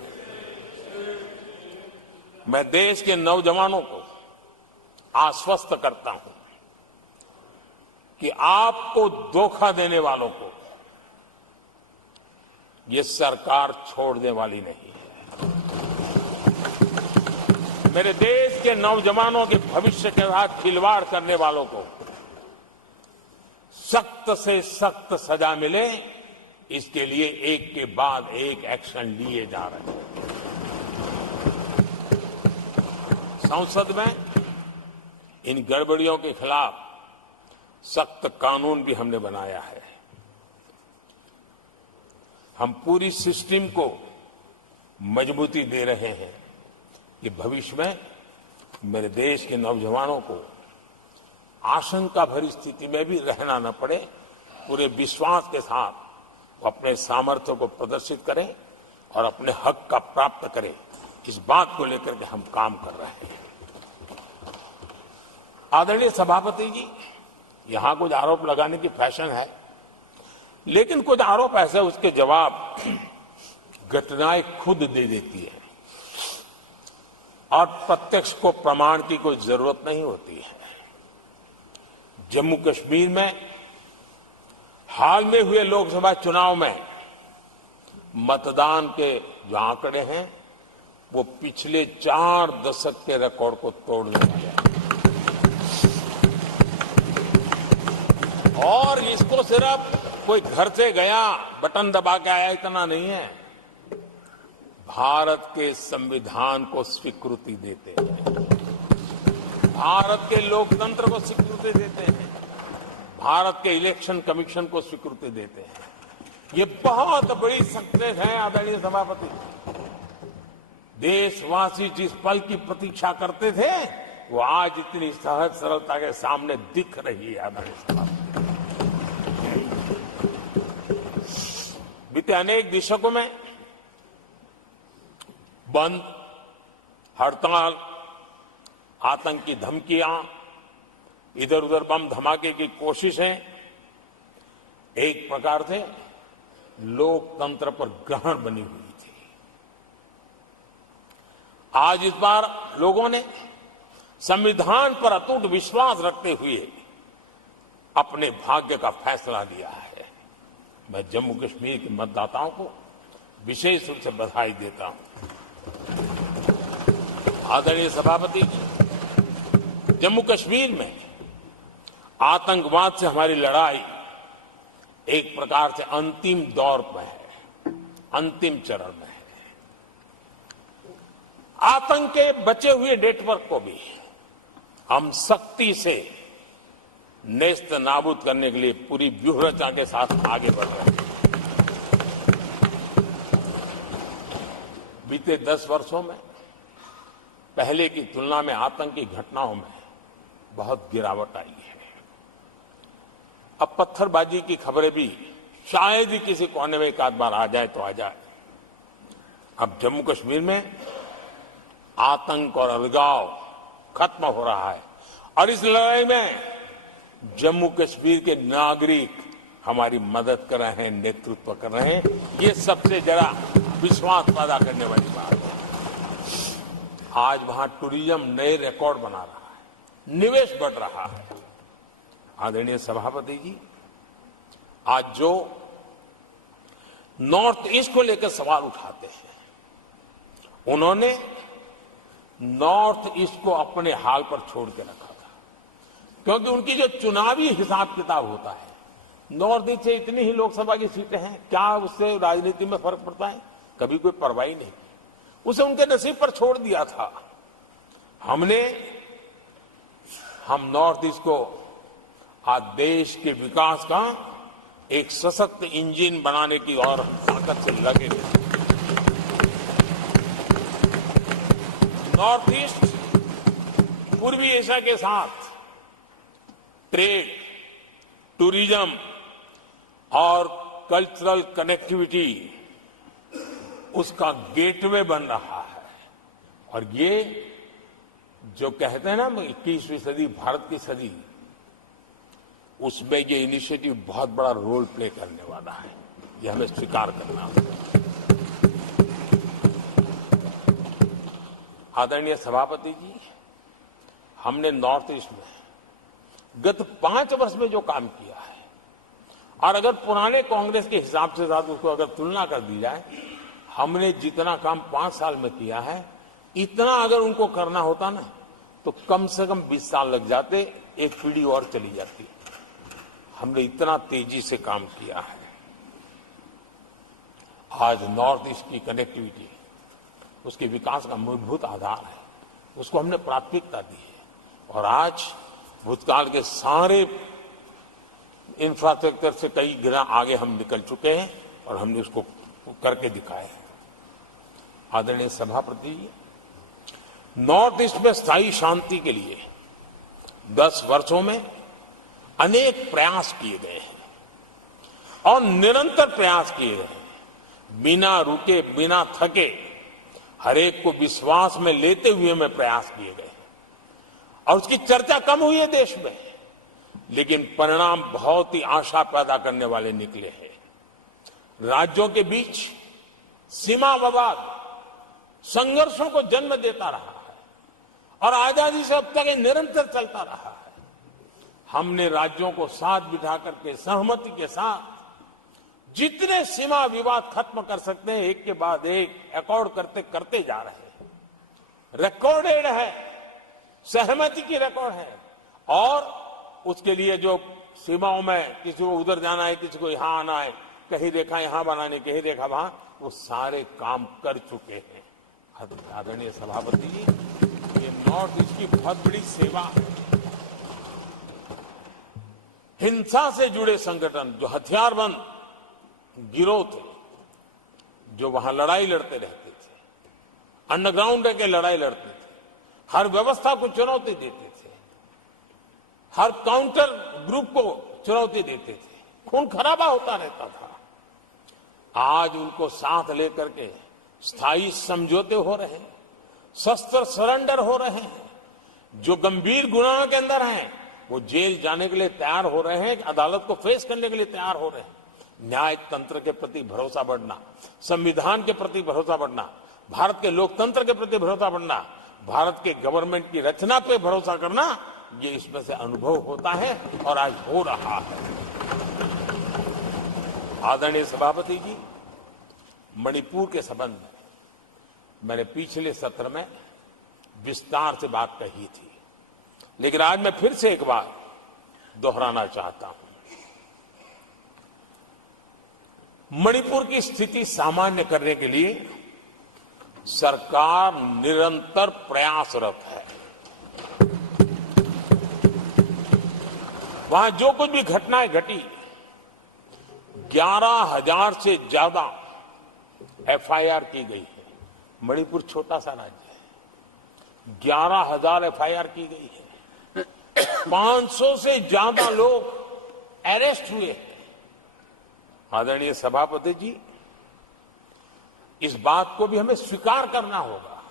मैं देश के नौजवानों को आश्वस्त करता हूं कि आपको धोखा देने वालों को ये सरकार छोड़ने वाली नहीं है। मेरे देश के नौजवानों के भविष्य के साथ खिलवाड़ करने वालों को सख्त से सख्त सजा मिले, इसके लिए एक के बाद एक एक्शन लिए जा रहे हैं। संसद में इन गड़बड़ियों के खिलाफ सख्त कानून भी हमने बनाया है। हम पूरी सिस्टम को मजबूती दे रहे हैं कि भविष्य में मेरे देश के नौजवानों को आशंका भरी स्थिति में भी रहना न पड़े। पूरे विश्वास के साथ वो अपने सामर्थ्य को प्रदर्शित करें और अपने हक का प्राप्त करें, इस बात को लेकर के हम काम कर रहे हैं। आदरणीय सभापति जी, यहां कुछ आरोप लगाने की फैशन है, लेकिन कुछ आरोप ऐसे उसके जवाब घटनाएं खुद दे देती है और प्रत्यक्ष को प्रमाण की कोई जरूरत नहीं होती है। जम्मू कश्मीर में हाल में हुए लोकसभा चुनाव में मतदान के जो आंकड़े हैं वो पिछले 4 दशक के रिकॉर्ड को तोड़ने वाले हैं। और इसको सिर्फ कोई घर से गया बटन दबा के आया इतना नहीं है, भारत के संविधान को स्वीकृति देते हैं, भारत के लोकतंत्र को स्वीकृति देते हैं, भारत के इलेक्शन कमीशन को स्वीकृति देते हैं। ये बहुत बड़ी सक्सेस है आदरणीय सभापति। देशवासी जिस पल की प्रतीक्षा करते थे वो आज इतनी सहज सरलता के सामने दिख रही है आदरणीय सभापति। बीते अनेक दशकों में बंद, हड़ताल, आतंकी धमकियां, इधर उधर बम धमाके की कोशिशें एक प्रकार से लोकतंत्र पर ग्रहण बनी हुई थी। आज इस बार लोगों ने संविधान पर अटूट विश्वास रखते हुए अपने भाग्य का फैसला लिया है। मैं जम्मू कश्मीर के मतदाताओं को विशेष रूप से बधाई देता हूं। आदरणीय सभापति जी, जम्मू कश्मीर में आतंकवाद से हमारी लड़ाई एक प्रकार से अंतिम दौर पर है, अंतिम चरण में है। आतंक के बचे हुए नेटवर्क को भी हम सख्ती से नेस्त नाबूद करने के लिए पूरी व्यूहरचना के साथ आगे बढ़ रहे हैं। बीते 10 वर्षों में पहले की तुलना में आतंकी घटनाओं में बहुत गिरावट आई है। अब पत्थरबाजी की खबरें भी शायद ही किसी कोने में एक आध बार आ जाए तो आ जाए। अब जम्मू कश्मीर में आतंक और अलगाव खत्म हो रहा है और इस लड़ाई में जम्मू कश्मीर के नागरिक हमारी मदद कर रहे हैं, नेतृत्व कर रहे हैं। ये सबसे जरा विश्वास पैदा करने वाली बात है। आज वहां टूरिज्म नए रिकॉर्ड बना रहा है, निवेश बढ़ रहा है। आदरणीय सभापति जी, आज जो नॉर्थ ईस्ट को लेकर सवाल उठाते हैं, उन्होंने नॉर्थ ईस्ट को अपने हाल पर छोड़ के रखा था, क्योंकि उनकी जो चुनावी हिसाब किताब होता है, नॉर्थ ईस्ट से इतनी ही लोकसभा की सीटें हैं, क्या उससे राजनीति में फर्क पड़ता है? कभी कोई परवाही नहीं की, उसे उनके नसीब पर छोड़ दिया था। हम नॉर्थ ईस्ट को आज देश के विकास का एक सशक्त इंजन बनाने की और ताकत से लगे। नॉर्थ ईस्ट पूर्वी एशिया के साथ ट्रेड, टूरिज्म और कल्चरल कनेक्टिविटी उसका गेटवे बन रहा है। और ये जो कहते हैं ना 21वीं सदी भारत की सदी, उसमें ये इनिशिएटिव बहुत बड़ा रोल प्ले करने वाला है। ये हमें स्वीकार करना होगा। आदरणीय सभापति जी, हमने नॉर्थ ईस्ट में गत 5 वर्ष में जो काम किया है, और अगर पुराने कांग्रेस के हिसाब से साथ उसको अगर तुलना कर दी जाए, हमने जितना काम 5 साल में किया है, इतना अगर उनको करना होता ना तो कम से कम 20 साल लग जाते, एक पीढ़ी और चली जाती। हमने इतना तेजी से काम किया है। आज नॉर्थ ईस्ट की कनेक्टिविटी उसके विकास का मूलभूत आधार है, उसको हमने प्राथमिकता दी है। और आज भूतकाल के सारे इंफ्रास्ट्रक्चर से कई गुना आगे हम निकल चुके हैं और हमने उसको करके दिखाया है। आदरणीय सभापति जी, नॉर्थ ईस्ट में स्थायी शांति के लिए 10 वर्षों में अनेक प्रयास किए गए हैं और निरंतर प्रयास किए गए हैं। बिना रुके, बिना थके, हर एक को विश्वास में लेते हुए में प्रयास किए गए और उसकी चर्चा कम हुई है देश में, लेकिन परिणाम बहुत ही आशा पैदा करने वाले निकले हैं। राज्यों के बीच सीमा विवाद संघर्षों को जन्म देता रहा है और आजादी से अब तक ये निरंतर चलता रहा है। हमने राज्यों को साथ बिठा करके सहमति के साथ जितने सीमा विवाद खत्म कर सकते हैं, एक के बाद एक अकॉर्ड करते करते जा रहे हैं। रिकॉर्डेड है, सहमति की रिकॉर्ड है, और उसके लिए जो सीमाओं में किसी को उधर जाना है, किसी को यहां आना है, कहीं रेखा यहां बनानी, कहीं रेखा वहां, वो सारे काम कर चुके हैं। आदरणीय सभापति जी, ये नॉर्थ ईस्ट की बहुत बड़ी सेवा है। हिंसा से जुड़े संगठन, जो हथियारबंद गिरोह थे, जो वहां लड़ाई लड़ते रहते थे, अंडरग्राउंड के लड़ाई लड़ते थे, हर व्यवस्था को चुनौती देते थे, हर काउंटर ग्रुप को चुनौती देते थे, खून खराबा होता रहता था। आज उनको साथ लेकर के स्थायी समझौते हो रहे हैं, शस्त्र सरेंडर हो रहे हैं, जो गंभीर गुनाहों के अंदर हैं वो जेल जाने के लिए तैयार हो रहे हैं, अदालत को फेस करने के लिए तैयार हो रहे हैं। न्याय तंत्र के प्रति भरोसा बढ़ना, संविधान के प्रति भरोसा बढ़ना, भारत के लोकतंत्र के प्रति भरोसा बढ़ना, भारत के गवर्नमेंट की रचना पे भरोसा करना, ये इसमें से अनुभव होता है और आज हो रहा है। आदरणीय सभापति जी, मणिपुर के संबंध में मैंने पिछले सत्र में विस्तार से बात कही थी, लेकिन आज मैं फिर से एक बार दोहराना चाहता हूं। मणिपुर की स्थिति सामान्य करने के लिए सरकार निरंतर प्रयासरत है। वहां जो कुछ भी घटनाएं घटी, 11,000 से ज्यादा एफआईआर की गई है। मणिपुर छोटा सा राज्य है, 11,000 एफआईआर की गई है, 500 से ज्यादा लोग अरेस्ट हुए हैं। आदरणीय सभापति जी, इस बात को भी हमें स्वीकार करना होगा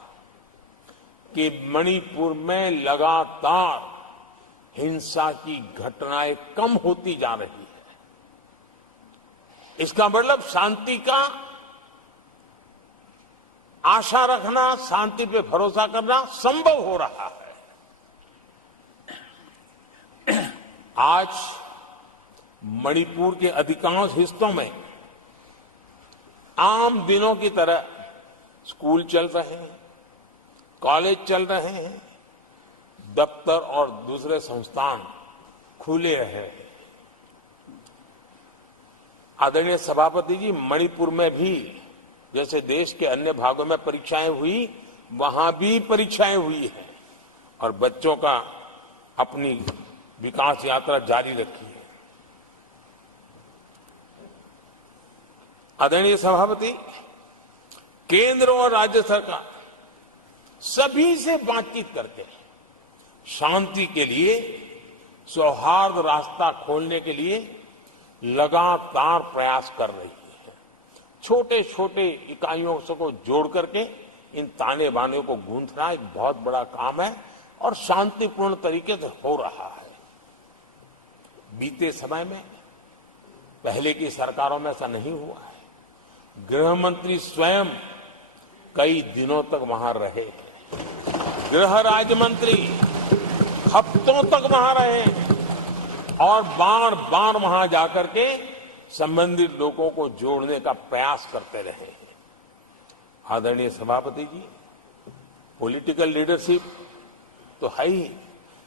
कि मणिपुर में लगातार हिंसा की घटनाएं कम होती जा रही है। इसका मतलब शांति का आशा रखना, शांति पे भरोसा करना संभव हो रहा है। आज मणिपुर के अधिकांश हिस्सों में आम दिनों की तरह स्कूल चल रहे हैं, कॉलेज चल रहे हैं, दफ्तर और दूसरे संस्थान खुले रहे हैं। आदरणीय सभापति जी, मणिपुर में भी जैसे देश के अन्य भागों में परीक्षाएं हुई, वहां भी परीक्षाएं हुई हैं और बच्चों का अपनी विकास यात्रा जारी रखी है। आदरणीय सभापति, केंद्र और राज्य सरकार सभी से बातचीत करके शांति के लिए, सौहार्द रास्ता खोलने के लिए लगातार प्रयास कर रही है। छोटे छोटे इकाइयों को जोड़ करके इन ताने बाने को गूंथना एक बहुत बड़ा काम है और शांतिपूर्ण तरीके से हो रहा है। बीते समय में पहले की सरकारों में ऐसा नहीं हुआ है। गृह मंत्री स्वयं कई दिनों तक वहां रहे हैं, गृह राज्य मंत्री हफ्तों तक वहां रहे हैं और बार बार वहां जाकर के संबंधित लोगों को जोड़ने का प्रयास करते रहे हैं। आदरणीय सभापति जी, पॉलिटिकल लीडरशिप तो है ही,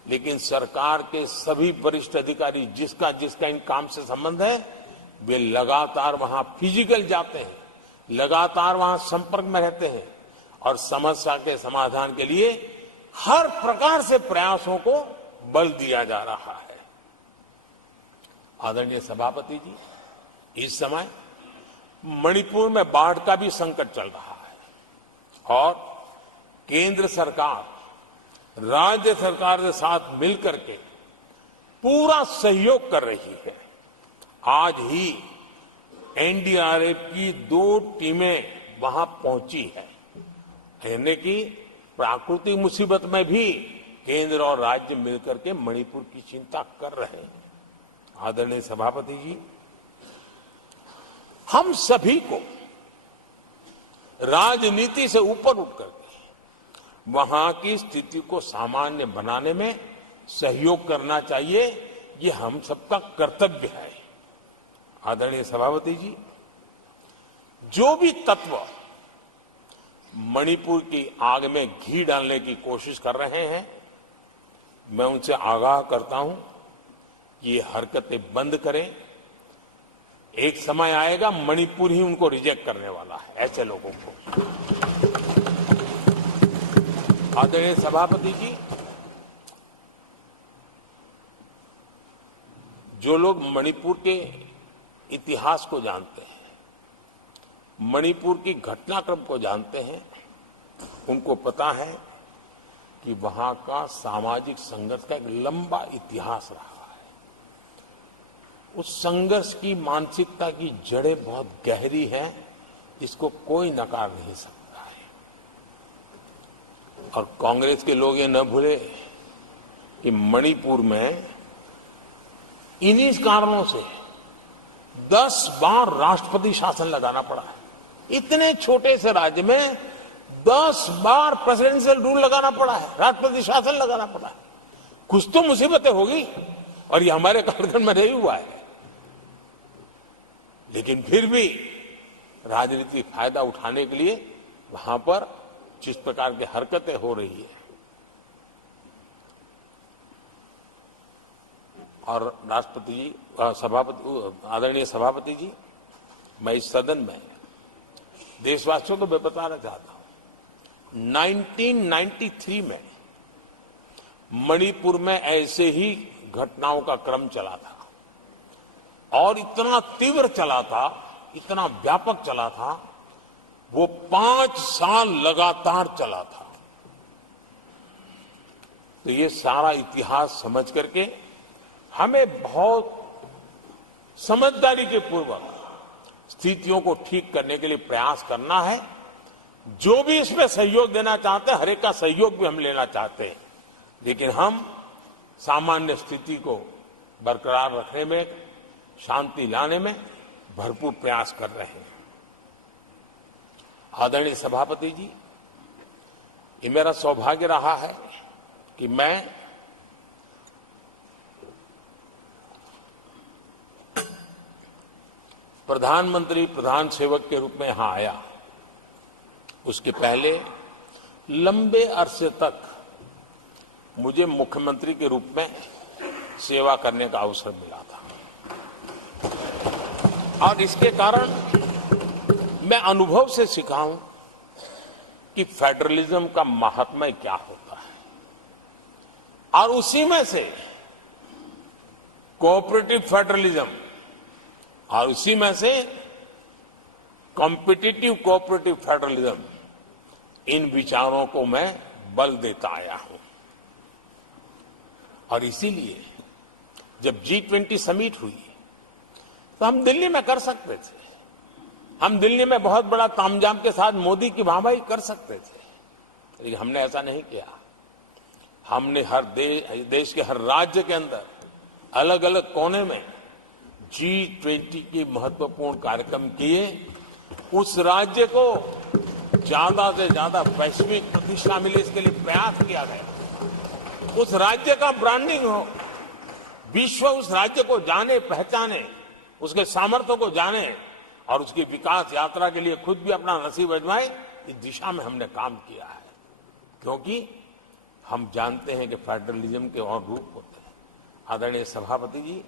लेकिन सरकार के सभी वरिष्ठ अधिकारी जिसका जिसका इन काम से संबंध है, वे लगातार वहां फिजिकल जाते हैं, लगातार वहां संपर्क में रहते हैं और समस्या के समाधान के लिए हर प्रकार से प्रयासों को बल दिया जा रहा है। आदरणीय सभापति जी, इस समय मणिपुर में बाढ़ का भी संकट चल रहा है और केंद्र सरकार राज्य सरकार के साथ मिलकर के पूरा सहयोग कर रही है। आज ही एनडीआरएफ की 2 टीमें वहां पहुंची है, यानी कि प्राकृतिक मुसीबत में भी केंद्र और राज्य मिलकर के मणिपुर की चिंता कर रहे हैं। आदरणीय सभापति जी, हम सभी को राजनीति से ऊपर उठ करके वहां की स्थिति को सामान्य बनाने में सहयोग करना चाहिए, ये हम सबका कर्तव्य है। आदरणीय सभापति जी, जो भी तत्व मणिपुर की आग में घी डालने की कोशिश कर रहे हैं। मैं उनसे आगाह करता हूं कि ये हरकतें बंद करें। एक समय आएगा मणिपुर ही उनको रिजेक्ट करने वाला है, ऐसे लोगों को। आदरणीय सभापति जी, जो लोग मणिपुर के इतिहास को जानते हैं, मणिपुर की घटनाक्रम को जानते हैं, उनको पता है कि वहां का सामाजिक संघर्ष का एक लंबा इतिहास रहा है। उस संघर्ष की मानसिकता की जड़ें बहुत गहरी हैं, इसको कोई नकार नहीं सकता है। और कांग्रेस के लोग ये न भूले कि मणिपुर में इन्हीं कारणों से 10 बार राष्ट्रपति शासन लगाना पड़ा है। इतने छोटे से राज्य में 10 बार प्रेसिडेंशियल रूल लगाना पड़ा है, राष्ट्रपति शासन लगाना पड़ा है। कुछ तो मुसीबतें होगी, और ये हमारे कार्यकाल में नहीं हुआ है। लेकिन फिर भी राजनीतिक फायदा उठाने के लिए वहां पर जिस प्रकार की हरकतें हो रही है, और राष्ट्रपति जी, आदरणीय सभापति जी, मैं इस सदन में देशवासियों को मैं बताना चाहता हूं, 1993 में मणिपुर में ऐसे ही घटनाओं का क्रम चला था, और इतना तीव्र चला था, इतना व्यापक चला था, वो 5 साल लगातार चला था। तो ये सारा इतिहास समझ करके हमें बहुत समझदारी के पूर्वक स्थितियों को ठीक करने के लिए प्रयास करना है। जो भी इसमें सहयोग देना चाहते हैं, हर एक का सहयोग भी हम लेना चाहते हैं, लेकिन हम सामान्य स्थिति को बरकरार रखने में, शांति लाने में भरपूर प्रयास कर रहे हैं। आदरणीय सभापति जी, ये मेरा सौभाग्य रहा है कि मैं प्रधानमंत्री प्रधान सेवक के रूप में यहां आया। उसके पहले लंबे अरसे तक मुझे मुख्यमंत्री के रूप में सेवा करने का अवसर मिला था, और इसके कारण मैं अनुभव से सीखा हूं कि फेडरलिज्म का महात्म्य क्या होता है, और उसी में से कोऑपरेटिव फेडरलिज्म और उसी में से कॉम्पिटिटिव कोऑपरेटिव फेडरलिज्म, इन विचारों को मैं बल देता आया हूं। और इसीलिए जब G20 समिट हुई तो हम दिल्ली में कर सकते थे, हम दिल्ली में बहुत बड़ा तामझाम के साथ मोदी की वाहवाही कर सकते थे, लेकिन हमने ऐसा नहीं किया। हमने हर देश के हर राज्य के अंदर अलग अलग कोने में G20 के महत्वपूर्ण कार्यक्रम किए। उस राज्य को ज्यादा से ज्यादा वैश्विक प्रतिष्ठा मिले, इसके लिए प्रयास किया गया। उस राज्य का ब्रांडिंग हो, विश्व उस राज्य को जाने पहचाने, उसके सामर्थ्य को जाने, और उसकी विकास यात्रा के लिए खुद भी अपना नसीब आजमाए, इस दिशा में हमने काम किया है। क्योंकि हम जानते हैं कि फेडरलिज्म के और रूप होते हैं। आदरणीय सभापति जी,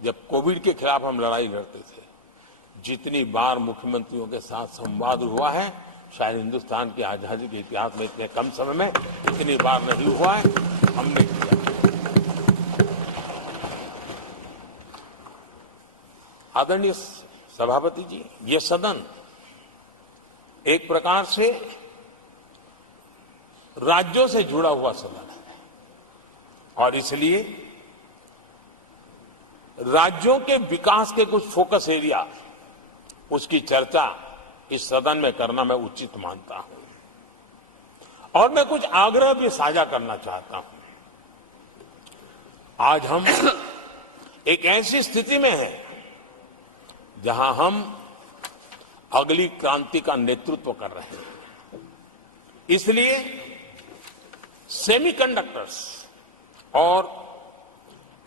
जब कोविड के खिलाफ हम लड़ाई लड़ते थे, जितनी बार मुख्यमंत्रियों के साथ संवाद हुआ है, शायद हिंदुस्तान की आजादी के इतिहास में इतने कम समय में इतनी बार नहीं हुआ है, हमने किया। आदरणीय सभापति जी, ये सदन एक प्रकार से राज्यों से जुड़ा हुआ सदन है, और इसलिए राज्यों के विकास के कुछ फोकस एरिया, उसकी चर्चा इस सदन में करना मैं उचित मानता हूं, और मैं कुछ आग्रह भी साझा करना चाहता हूं। आज हम एक ऐसी स्थिति में हैं जहां हम अगली क्रांति का नेतृत्व कर रहे हैं। इसलिए सेमीकंडक्टर्स और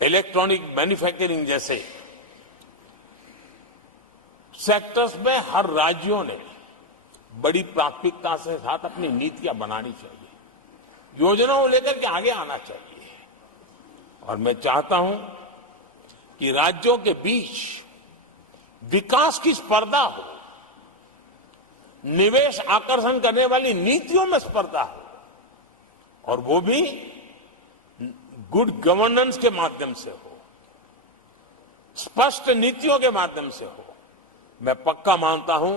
इलेक्ट्रॉनिक मैन्युफैक्चरिंग जैसे सेक्टर्स में हर राज्यों ने बड़ी प्राथमिकता से साथ अपनी नीतियां बनानी चाहिए, योजनाओं लेकर के आगे आना चाहिए। और मैं चाहता हूं कि राज्यों के बीच विकास की स्पर्धा हो, निवेश आकर्षण करने वाली नीतियों में स्पर्धा हो, और वो भी गुड गवर्नेंस के माध्यम से हो, स्पष्ट नीतियों के माध्यम से हो। मैं पक्का मानता हूं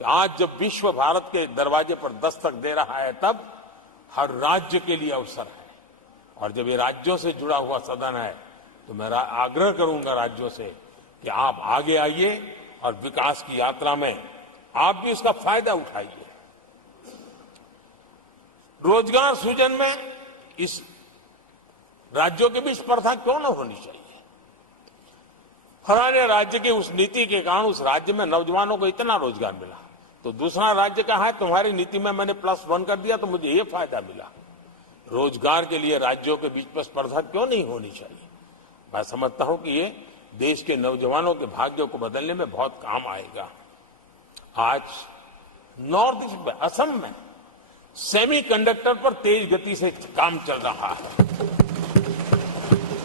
कि आज जब विश्व भारत के दरवाजे पर दस्तक दे रहा है, तब हर राज्य के लिए अवसर है। और जब ये राज्यों से जुड़ा हुआ सदन है, तो मैं आग्रह करूंगा राज्यों से कि आप आगे आइए और विकास की यात्रा में आप भी इसका फायदा उठाइए। रोजगार सृजन में इस राज्यों के बीच स्पर्धा क्यों न होनी चाहिए? फलाने राज्य की उस नीति के कारण उस राज्य में नौजवानों को इतना रोजगार मिला, तो दूसरा राज्य कहा है तुम्हारी नीति में मैंने +1 कर दिया तो मुझे ये फायदा मिला। रोजगार के लिए राज्यों के बीच में स्पर्धा क्यों नहीं होनी चाहिए? मैं समझता हूं कि ये देश के नौजवानों के भाग्यों को बदलने में बहुत काम आएगा। आज नॉर्थ ईस्ट में, असम में सेमीकंडक्टर पर तेज गति से काम चल रहा है,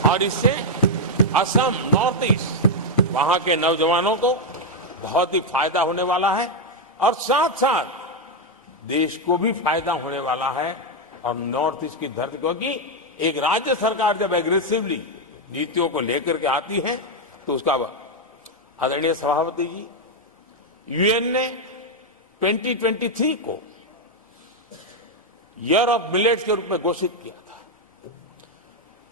और इससे असम, नॉर्थ ईस्ट, वहां के नौजवानों को बहुत ही फायदा होने वाला है, और साथ साथ देश को भी फायदा होने वाला है। और नॉर्थ ईस्ट की धरती, क्योंकि एक राज्य सरकार जब एग्रेसिवली नीतियों को लेकर के आती है, तो उसका आदरणीय सभापति जी, यूएन ने 2023 को ईयर ऑफ मिलेट्स के रूप में घोषित किया था।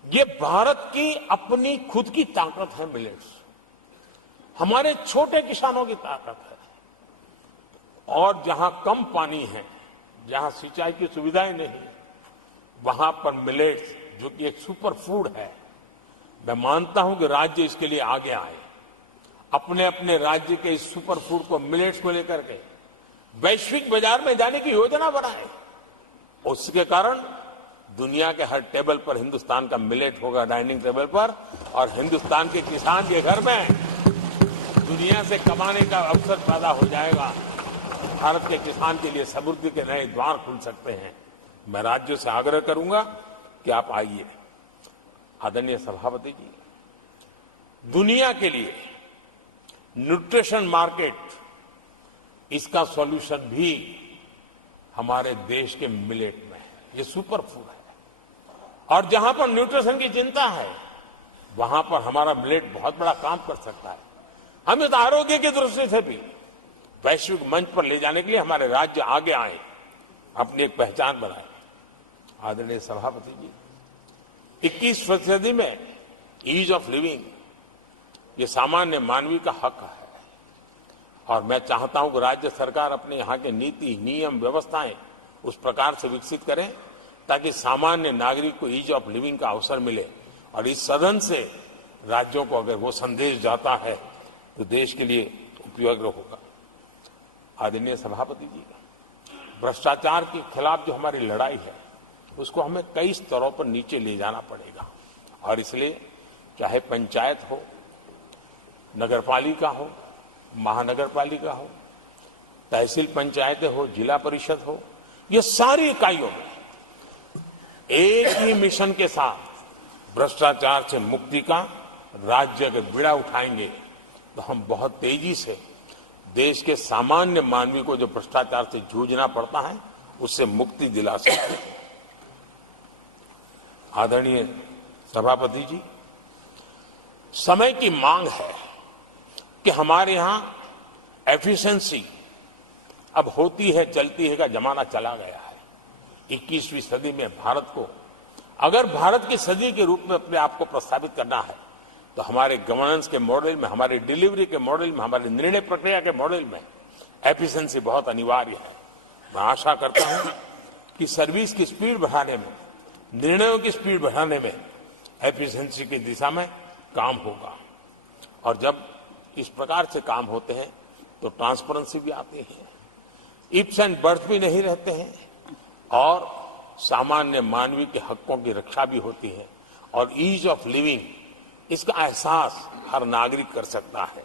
ये भारत की अपनी खुद की ताकत है। मिलेट्स हमारे छोटे किसानों की ताकत है, और जहां कम पानी है, जहां सिंचाई की सुविधाएं नहीं, वहां पर मिलेट्स, जो कि एक सुपर फूड है, मैं मानता हूं कि राज्य इसके लिए आगे आए, अपने अपने राज्य के इस सुपर फूड को, मिलेट्स को लेकर के वैश्विक बाजार में जाने की योजना बनाए। उसके कारण दुनिया के हर टेबल पर हिंदुस्तान का मिलेट होगा, डाइनिंग टेबल पर, और हिंदुस्तान के किसान के घर में दुनिया से कमाने का अवसर पैदा हो जाएगा। भारत के किसान के लिए समृद्धि के नए द्वार खुल सकते हैं। मैं राज्यों से आग्रह करूंगा कि आप आइए। आदरणीय सभापति जी, दुनिया के लिए न्यूट्रिशन मार्केट, इसका सॉल्यूशन भी हमारे देश के मिलेट में है। ये सुपर फूड है, और जहां पर न्यूट्रिशन की चिंता है, वहां पर हमारा मिलेट बहुत बड़ा काम कर सकता है। हम इस आरोग्य की दृष्टि से भी वैश्विक मंच पर ले जाने के लिए हमारे राज्य आगे आए, अपनी एक पहचान बनाए। आदरणीय सभापति जी, 21वीं सदी में ईज ऑफ लिविंग, ये सामान्य मानवीय का हक है, और मैं चाहता हूं कि राज्य सरकार अपने यहां के नीति, नियम, व्यवस्थाएं उस प्रकार से विकसित करें ताकि सामान्य नागरिक को ईज ऑफ लिविंग का अवसर मिले। और इस सदन से राज्यों को अगर वो संदेश जाता है तो देश के लिए उपयोगी होगा। आदरणीय सभापति जी, भ्रष्टाचार के खिलाफ जो हमारी लड़ाई है, उसको हमें कई स्तरों पर नीचे ले जाना पड़ेगा, और इसलिए चाहे पंचायत हो, नगरपालिका हो, महानगर पालिका हो, तहसील पंचायतें हो, जिला परिषद हो, ये सारी इकाइयों में एक ही मिशन के साथ भ्रष्टाचार से मुक्ति का राज्य अगर बीड़ा उठाएंगे तो हम बहुत तेजी से देश के सामान्य मानवी को जो भ्रष्टाचार से जूझना पड़ता है, उससे मुक्ति दिला सकते हैं। आदरणीय सभापति जी, समय की मांग है कि हमारे यहां एफिशिएंसी अब होती है चलती है का जमाना चला गया है। 21वीं सदी में भारत को, अगर भारत की सदी के रूप में अपने आप को प्रस्तावित करना है, तो हमारे गवर्नेंस के मॉडल में, हमारे डिलीवरी के मॉडल में, हमारे निर्णय प्रक्रिया के मॉडल में एफिशिएंसी बहुत अनिवार्य है। मैं आशा करता हूं कि सर्विस की स्पीड बढ़ाने में, निर्णयों की स्पीड बढ़ाने में एफिशिएंसी की दिशा में काम होगा, और जब इस प्रकार से काम होते हैं तो ट्रांसपेरेंसी भी आती है, इफ्स एंड बर्ड्स भी नहीं रहते हैं, और सामान्य मानवीय के हकों की रक्षा भी होती है, और ईज ऑफ लिविंग, इसका एहसास हर नागरिक कर सकता है।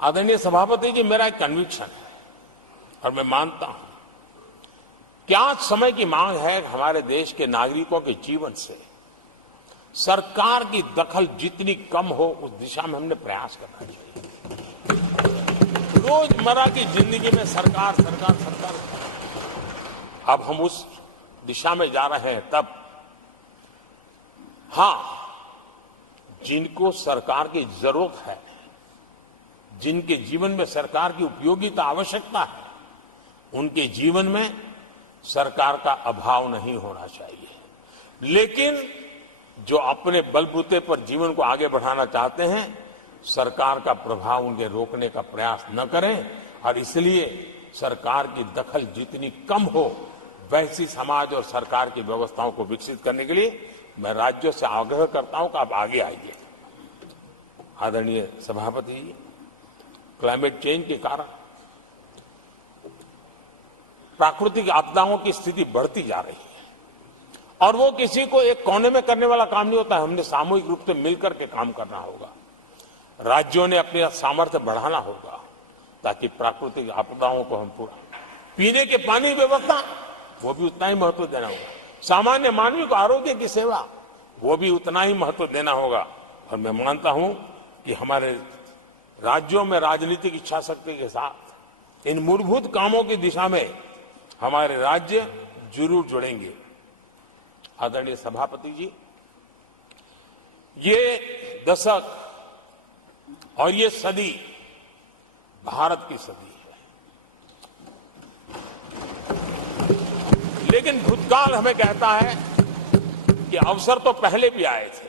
आदरणीय सभापति जी, मेरा एक कन्विक्शन है और मैं मानता हूं कि आज समय की मांग है कि हमारे देश के नागरिकों के जीवन से सरकार की दखल जितनी कम हो उस दिशा में हमने प्रयास करना चाहिए। रोजमर्रा की जिंदगी में सरकार सरकार सरकार, अब हम उस दिशा में जा रहे हैं। तब हां, जिनको सरकार की जरूरत है, जिनके जीवन में सरकार की उपयोगिता आवश्यकता है, उनके जीवन में सरकार का अभाव नहीं होना चाहिए। लेकिन जो अपने बलबूते पर जीवन को आगे बढ़ाना चाहते हैं, सरकार का प्रभाव उनके रोकने का प्रयास न करें। और इसलिए सरकार की दखल जितनी कम हो वैसी समाज और सरकार की व्यवस्थाओं को विकसित करने के लिए मैं राज्यों से आग्रह करता हूं कि आप आगे आइए। आदरणीय सभापति जी, क्लाइमेट चेंज के कारण प्राकृतिक आपदाओं की स्थिति बढ़ती जा रही है और वो किसी को एक कोने में करने वाला काम नहीं होता है। हमने सामूहिक रूप से मिलकर के काम करना होगा। राज्यों ने अपनी सामर्थ्य बढ़ाना होगा ताकि प्राकृतिक आपदाओं को हम पूरा, पीने के पानी की व्यवस्था वो भी उतना ही महत्व देना होगा। सामान्य मानवीय को आरोग्य की सेवा वो भी उतना ही महत्व देना होगा। और मैं मानता हूं कि हमारे राज्यों में राजनीतिक इच्छा शक्ति के साथ इन मूलभूत कामों की दिशा में हमारे राज्य जरूर जुड़ेंगे। आदरणीय सभापति जी, ये दशक और ये सदी भारत की सदी है। लेकिन भूतकाल हमें कहता है कि अवसर तो पहले भी आए थे,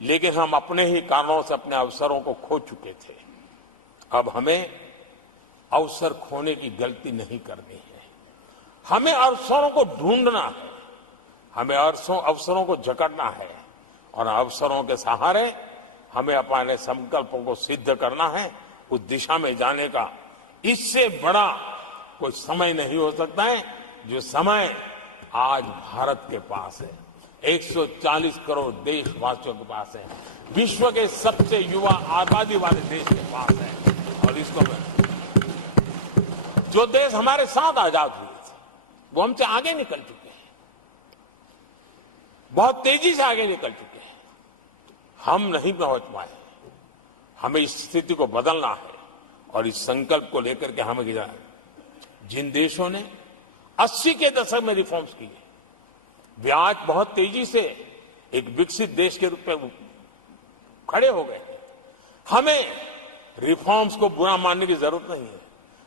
लेकिन हम अपने ही कारणों से अपने अवसरों को खो चुके थे। अब हमें अवसर खोने की गलती नहीं करनी है। हमें अवसरों को ढूंढना है, हमें अवसरों को जकड़ना है और अवसरों के सहारे हमें अपने संकल्पों को सिद्ध करना है, उस दिशा में जाने का। इससे बड़ा कोई समय नहीं हो सकता है जो समय आज भारत के पास है। 140 करोड़ देशवासियों के पास है, विश्व के सबसे युवा आबादी वाले देश के पास है। और इसको जो देश हमारे साथ आजाद हुए थे वो हमसे आगे निकल चुके हैं, बहुत तेजी से आगे निकल चुके हैं। हम नहीं पहुंच पाए। हमें इस स्थिति को बदलना है और इस संकल्प को लेकर के हमें जिन देशों ने 80 के दशक में रिफॉर्म्स किए, वे आज बहुत तेजी से एक विकसित देश के रूप में खड़े हो गए। हमें रिफॉर्म्स को बुरा मानने की जरूरत नहीं है,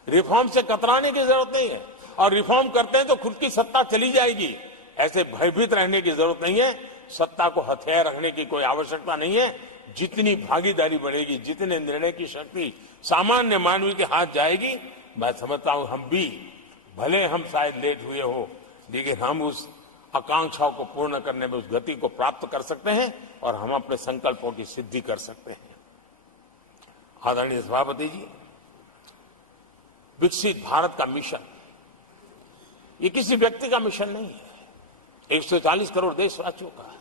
रिफॉर्म से कतराने की जरूरत नहीं है। और रिफॉर्म करते हैं तो खुद की सत्ता चली जाएगी, ऐसे भयभीत रहने की जरूरत नहीं है। सत्ता को हथियार रखने की कोई आवश्यकता नहीं है। जितनी भागीदारी बढ़ेगी, जितने निर्णय की शक्ति सामान्य मानवीय के हाथ जाएगी, मैं समझता हूं हम भी, भले हम शायद लेट हुए हो, लेकिन हम उस आकांक्षाओं को पूर्ण करने में उस गति को प्राप्त कर सकते हैं और हम अपने संकल्पों की सिद्धि कर सकते हैं। आदरणीय सभापति जी, विकसित भारत का मिशन ये किसी व्यक्ति का मिशन नहीं है, 140 करोड़ देशवासियों का,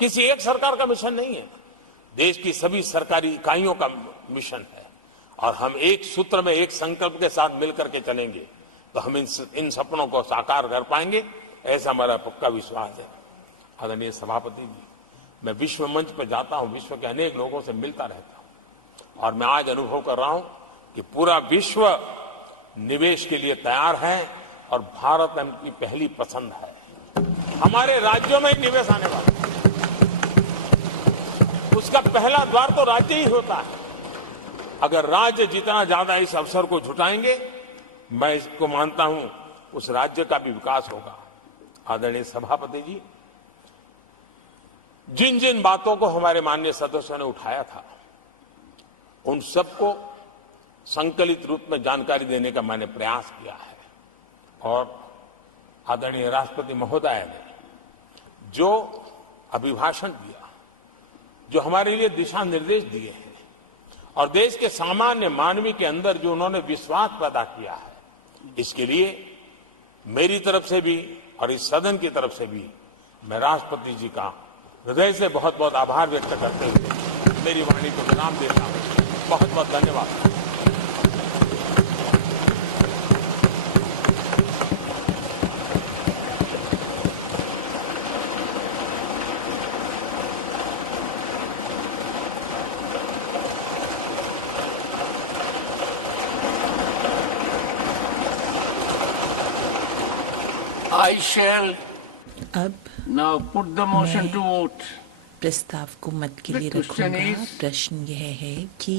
किसी एक सरकार का मिशन नहीं है, देश की सभी सरकारी इकाइयों का मिशन है। और हम एक सूत्र में, एक संकल्प के साथ मिलकर के चलेंगे तो हम इन सपनों को साकार कर पाएंगे, ऐसा हमारा पक्का विश्वास है। आदरणीय सभापति जी, मैं विश्व मंच पर जाता हूं, विश्व के अनेक लोगों से मिलता रहता हूं और मैं आज अनुभव कर रहा हूं कि पूरा विश्व निवेश के लिए तैयार है और भारत उनकी पहली पसंद है। हमारे राज्यों में निवेश आने वाला है, उसका पहला द्वार तो राज्य ही होता है। अगर राज्य जितना ज्यादा इस अवसर को जुटाएंगे, मैं इसको मानता हूं उस राज्य का भी विकास होगा। आदरणीय सभापति जी, जिन जिन बातों को हमारे माननीय सदस्यों ने उठाया था, उन सबको संकलित रूप में जानकारी देने का मैंने प्रयास किया है। और आदरणीय राष्ट्रपति महोदय ने जो अभिभाषण दिया, जो हमारे लिए दिशा निर्देश दिए हैं और देश के सामान्य मानवीय के अंदर जो उन्होंने विश्वास पैदा किया है, इसके लिए मेरी तरफ से भी और इस सदन की तरफ से भी मैं राष्ट्रपति जी का हृदय से बहुत बहुत आभार व्यक्त करते हुए मेरी वाणी को विराम देता हूं। बहुत बहुत धन्यवाद। I shall अब now put the motion to vote. प्रस्ताव को मत के The लिए question रखूंगा। is प्रश्न यह है कि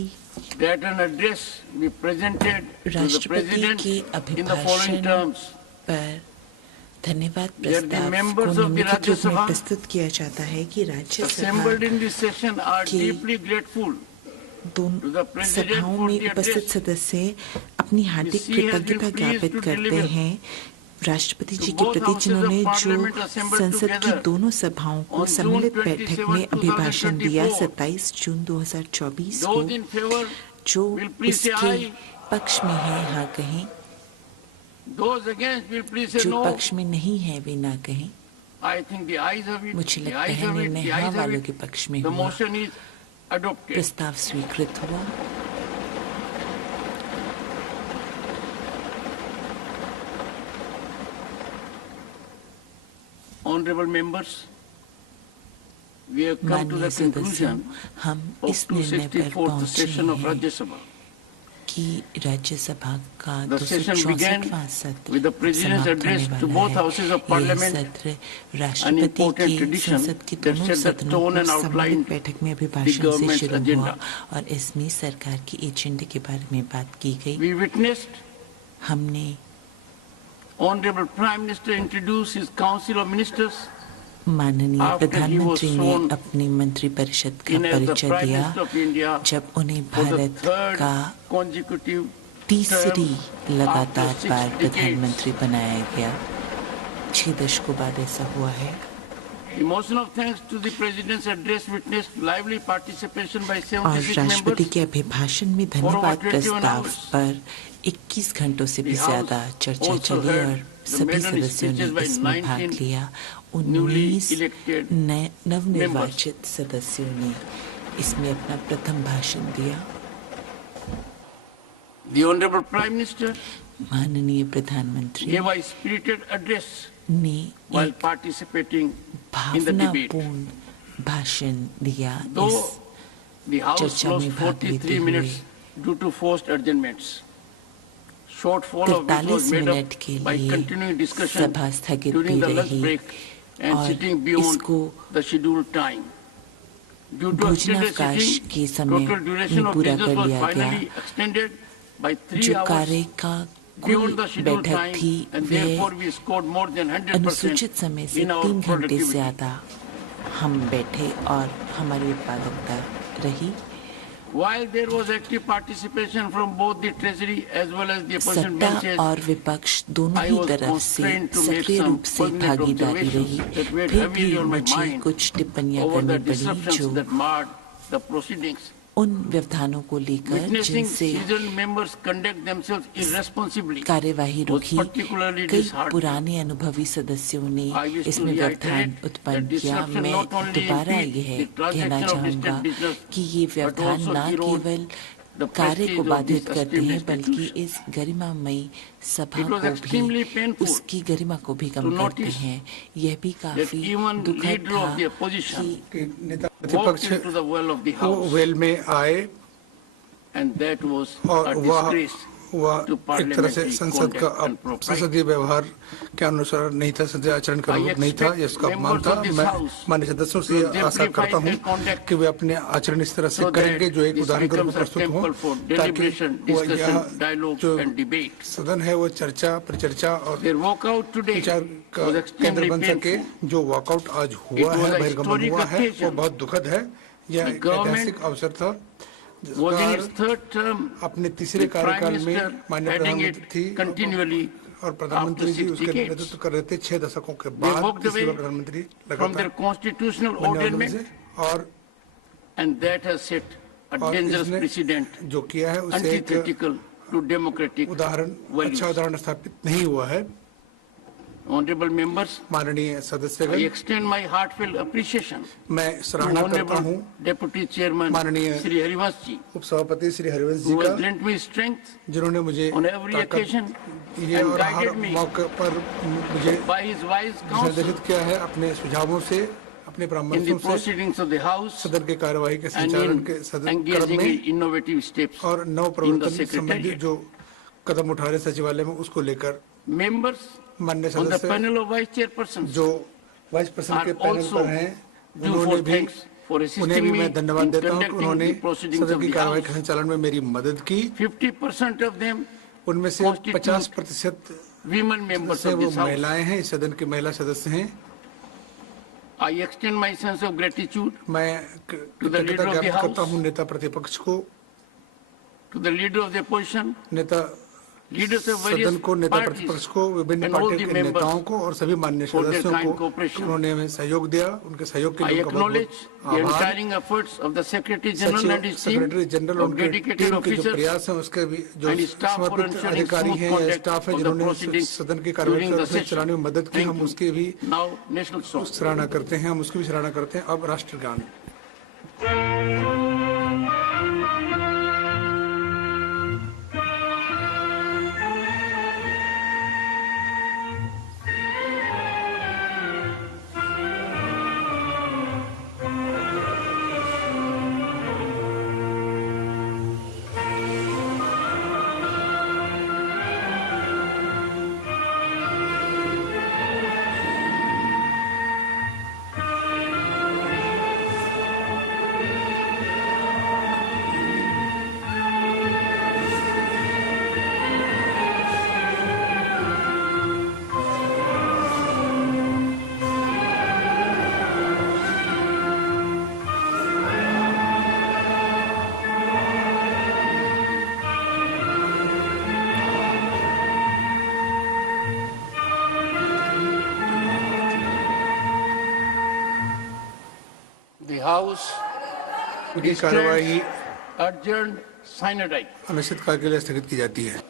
that an address be presented to the राष्ट्रपति President के in the following अभिभाषण terms. पर धन्यवाद That the प्रस्ताव members को of the निम्नलिखित रूप में राज्यसभा प्रस्तुत किया जाता है कि assembled Rajya Sabha in this session are कि deeply grateful to the दोनों President सभाओं for में the उपस्थित address. सदस्य अपनी हार्दिक She has been कृतज्ञता pleased ज्ञापित to करते deliver हैं राष्ट्रपति जी to के both प्रति houses जिन्होंने of जो Parliament assembled संसद की together दोनों सभाओं को on सम्मिलित June बैठक 27, में अभिभाषण दिया 2024. 27 जून 2024 को Those in favor जो will please say इसके aye. पक्ष में है हाँ कहें, Those against will please say जो no. पक्ष में नहीं है वे ना कहें। I think the ayes have it. मुझे The लगता ayes है have it. निर्णय The हाँ ayes have वालों it. के पक्ष में The हुआ। motion is adopted. प्रस्ताव स्वीकृत हुआ। Honorable members, we have come to माननीय the सदस्यों, conclusion हम of इस निर्णय पर 264th पहुंचे session of हैं Rajya Sabha. कि राज्यसभा का The session began 264वां सत्र with the President's समाप्त address होने to वाला both है। houses of यह Parliament, सत्र an राष्ट्रपति important की tradition संसद के that दोनों set the सदनों tone को and outlined सम्मिलित बैठक में the अभिभाषण से government's शुरू हुआ agenda. और इसमें सरकार के एजेंडे के बारे में बात की गई। We witnessed हमने Honorable Prime Minister introduce his Council of Ministers माननीय after he was प्रधानमंत्री ने sworn अपनी मंत्रिपरिषद का in as the परिचय Prime दिया Minister of India जब उन्हें for the भारत third का consecutive तीसरी term लगातार after 6 बार decades. प्रधानमंत्री बनाया गया। 6 दशकों बाद ऐसा हुआ है। Emotion of thanks to the President's address witnessed lively participation by और 76 राष्ट्रपति members. के अभिभाषण में धन्यवाद प्रस्ताव पर 21 घंटों से भी ज्यादा चर्चा चली और सभी सदस्यों ने इसमें भाग लिया। 19 नवनिर्वाचित सदस्यों ने इसमें अपना प्रथम भाषण दिया। The Honorable Prime Minister माननीय प्रधानमंत्री gave a spirited address ने while एक participating in the debate. भावनापूर्ण भाषण दिया। Though इस the House चर्चा lost में भाग लेते 43 हुए minutes due to forced adjournments, shortfall of which was 43 made minute up के by लिए continuing discussion सभा स्थगित during भी the lunch रही break and और sitting beyond इसको the scheduled time. Due to extended भोजनावकाश sitting, के समय total duration में of पूरा business कर was लिया finally गया। extended by 3 जो hours कार्य का कुल beyond the scheduled बैठक time, थी and वह therefore we scored more than 100% अनुसूचित समय से in our 3 घंटे productivity. ज्यादा हम बैठे और हमारी उत्पादकता रही। While there was active participation from both the Treasury as well as the opposition सत्ता benches, और विपक्ष दोनों I ही was तरफ से constrained to make सक्रिय some रूप से pertinent भागीदारी रही। observations that weighed फिर भी heavily on my मुझे mind कुछ टिप्पणियां over करनी the पड़ी disruptions जो that marred the proceedings. उन व्यवधानों को लेकर Witnessing जिनसे seasoned members conduct themselves irresponsibly कार्यवाही was रुकी। particularly कई disheartening. पुराने अनुभवी सदस्यों ने I wish to इसमें व्यवधान reiterate उत्पन्न that किया। disruption मैं not only दोबारा impede यह the कहना transaction of चाहूंगा listed business, कि ये but व्यवधान also न erode केवल the कार्य prestige को of बाधित this करते हैं esteemed बल्कि institution. इस गरिमामयी सभा It was को extremely भी painful उसकी गरिमा को भी कम to करते notice हैं। यह भी that काफी even दुखद leader था of the opposition कि नेता walked प्रतिपक्ष into the well of the वो house, वेल में आए and that was और a वह disgrace वह to एक तरह से parliamentary संसद का conduct and propriety. संसदीय व्यवहार के अनुसार नहीं था, संसदीय आचरण का रूप नहीं था, expect यह इसका अपमान members था। of this मैं house माननीय सदस्यों से to यह आशा exemplify करता हूं their conduct कि वे अपने आचरण इस तरह से so करेंगे that जो एक this उदाहरण के रूप में becomes a प्रस्तुत हो, temple for ताकि deliberation, वो यह discussion, dialogue जो and debate. सदन है वो चर्चा परिचर्चा और Their walkout today विचार का was केंद्र extremely बन सके। painful. जो वॉकआउट आज It हुआ was है, a बहिर्गमन historic हुआ है, वो occasion. बहुत दुखद है। यह The एक government ऐतिहासिक अवसर था was in its third term अपने तीसरे with Prime कार्यकाल में Minister माननीय heading प्रधानमंत्री it थी continually और प्रधानमंत्री जी after 6 उसके decades. नेतृत्व कर रहे थे। 6 दशकों के They बाद walked तीसरी away बार प्रधानमंत्री from their लगातार constitutional बनने वाले ordainment, से और and that has set a dangerous इसने precedent, जो किया है उसे एक antithetical to democratic उदाहरण values. अच्छा उदाहरण स्थापित नहीं हुआ है। honorable members, माननीय I सदस्यगण, extend my heartfelt appreciation मैं to सराहना करता honorable हूँ Deputy Chairman माननीय Shri Harivansh ji, उपसभापति श्री हरिवंश जी who का, has lent me strength जिन्होंने मुझे on every ताकत occasion दी है and और हर guided me मौके पर मुझे by his wise counsel निर्देशित किया है अपने सुझावों से, अपने in the परामर्शों से proceedings of the House सदन के कार्यवाही के and संचालन in के क्रम engaging में in innovative steps और नव in the प्रवर्तन संबंधी Secretariat. जो कदम उठा रहे सचिवालय में उसको लेकर Members माननीय on the सदस्य panel of vice chairpersons जो वाइस प्रेसिडेंट के are पैनल also पर हैं, due उन्होंने for भी thanks for उन्हें assisting भी me मैं धन्यवाद in देता हूं कि conducting उन्होंने the proceedings सदन of की the कार्यवाही के House. संचालन में मेरी मदद की। 50% of them उनमें से constitute 50% women members सदस्य of वो this House. महिलाएं हैं, इस सदन की महिला सदस्य हैं। I extend my sense of gratitude मैं To the leader कृतज्ञता of the ज्ञापन करता House. हूं नेता प्रतिपक्ष को, to the leader of the opposition, नेता leaders of various सदन को, नेता parties, प्रतिपक्ष को, विभिन्न and all पार्टी the के members नेताओं को और सभी माननीय for their सदस्यों kind को cooperation. उन्होंने हमें सहयोग दिया, उनके सहयोग के I लिए उनका बहुत acknowledge the बहुत आभार। untiring efforts of the Secretary General and his team secretary general of उनके dedicated टीम के जो officers प्रयास हैं उसके भी जो and staff for समर्पित ensuring अधिकारी smooth हैं या conduct स्टाफ है of the जिन्होंने proceedings सदन की कार्यवाही during the को session. चलाने में मदद की, Thank हम you. उसकी भी Now, national song. सराहना करते हैं, हम उसकी भी सराहना करते हैं। अब राष्ट्रगान। The House उनकी कार्यवाही adjourned synodite. अनिश्चितकाल के लिए स्थगित की जाती है।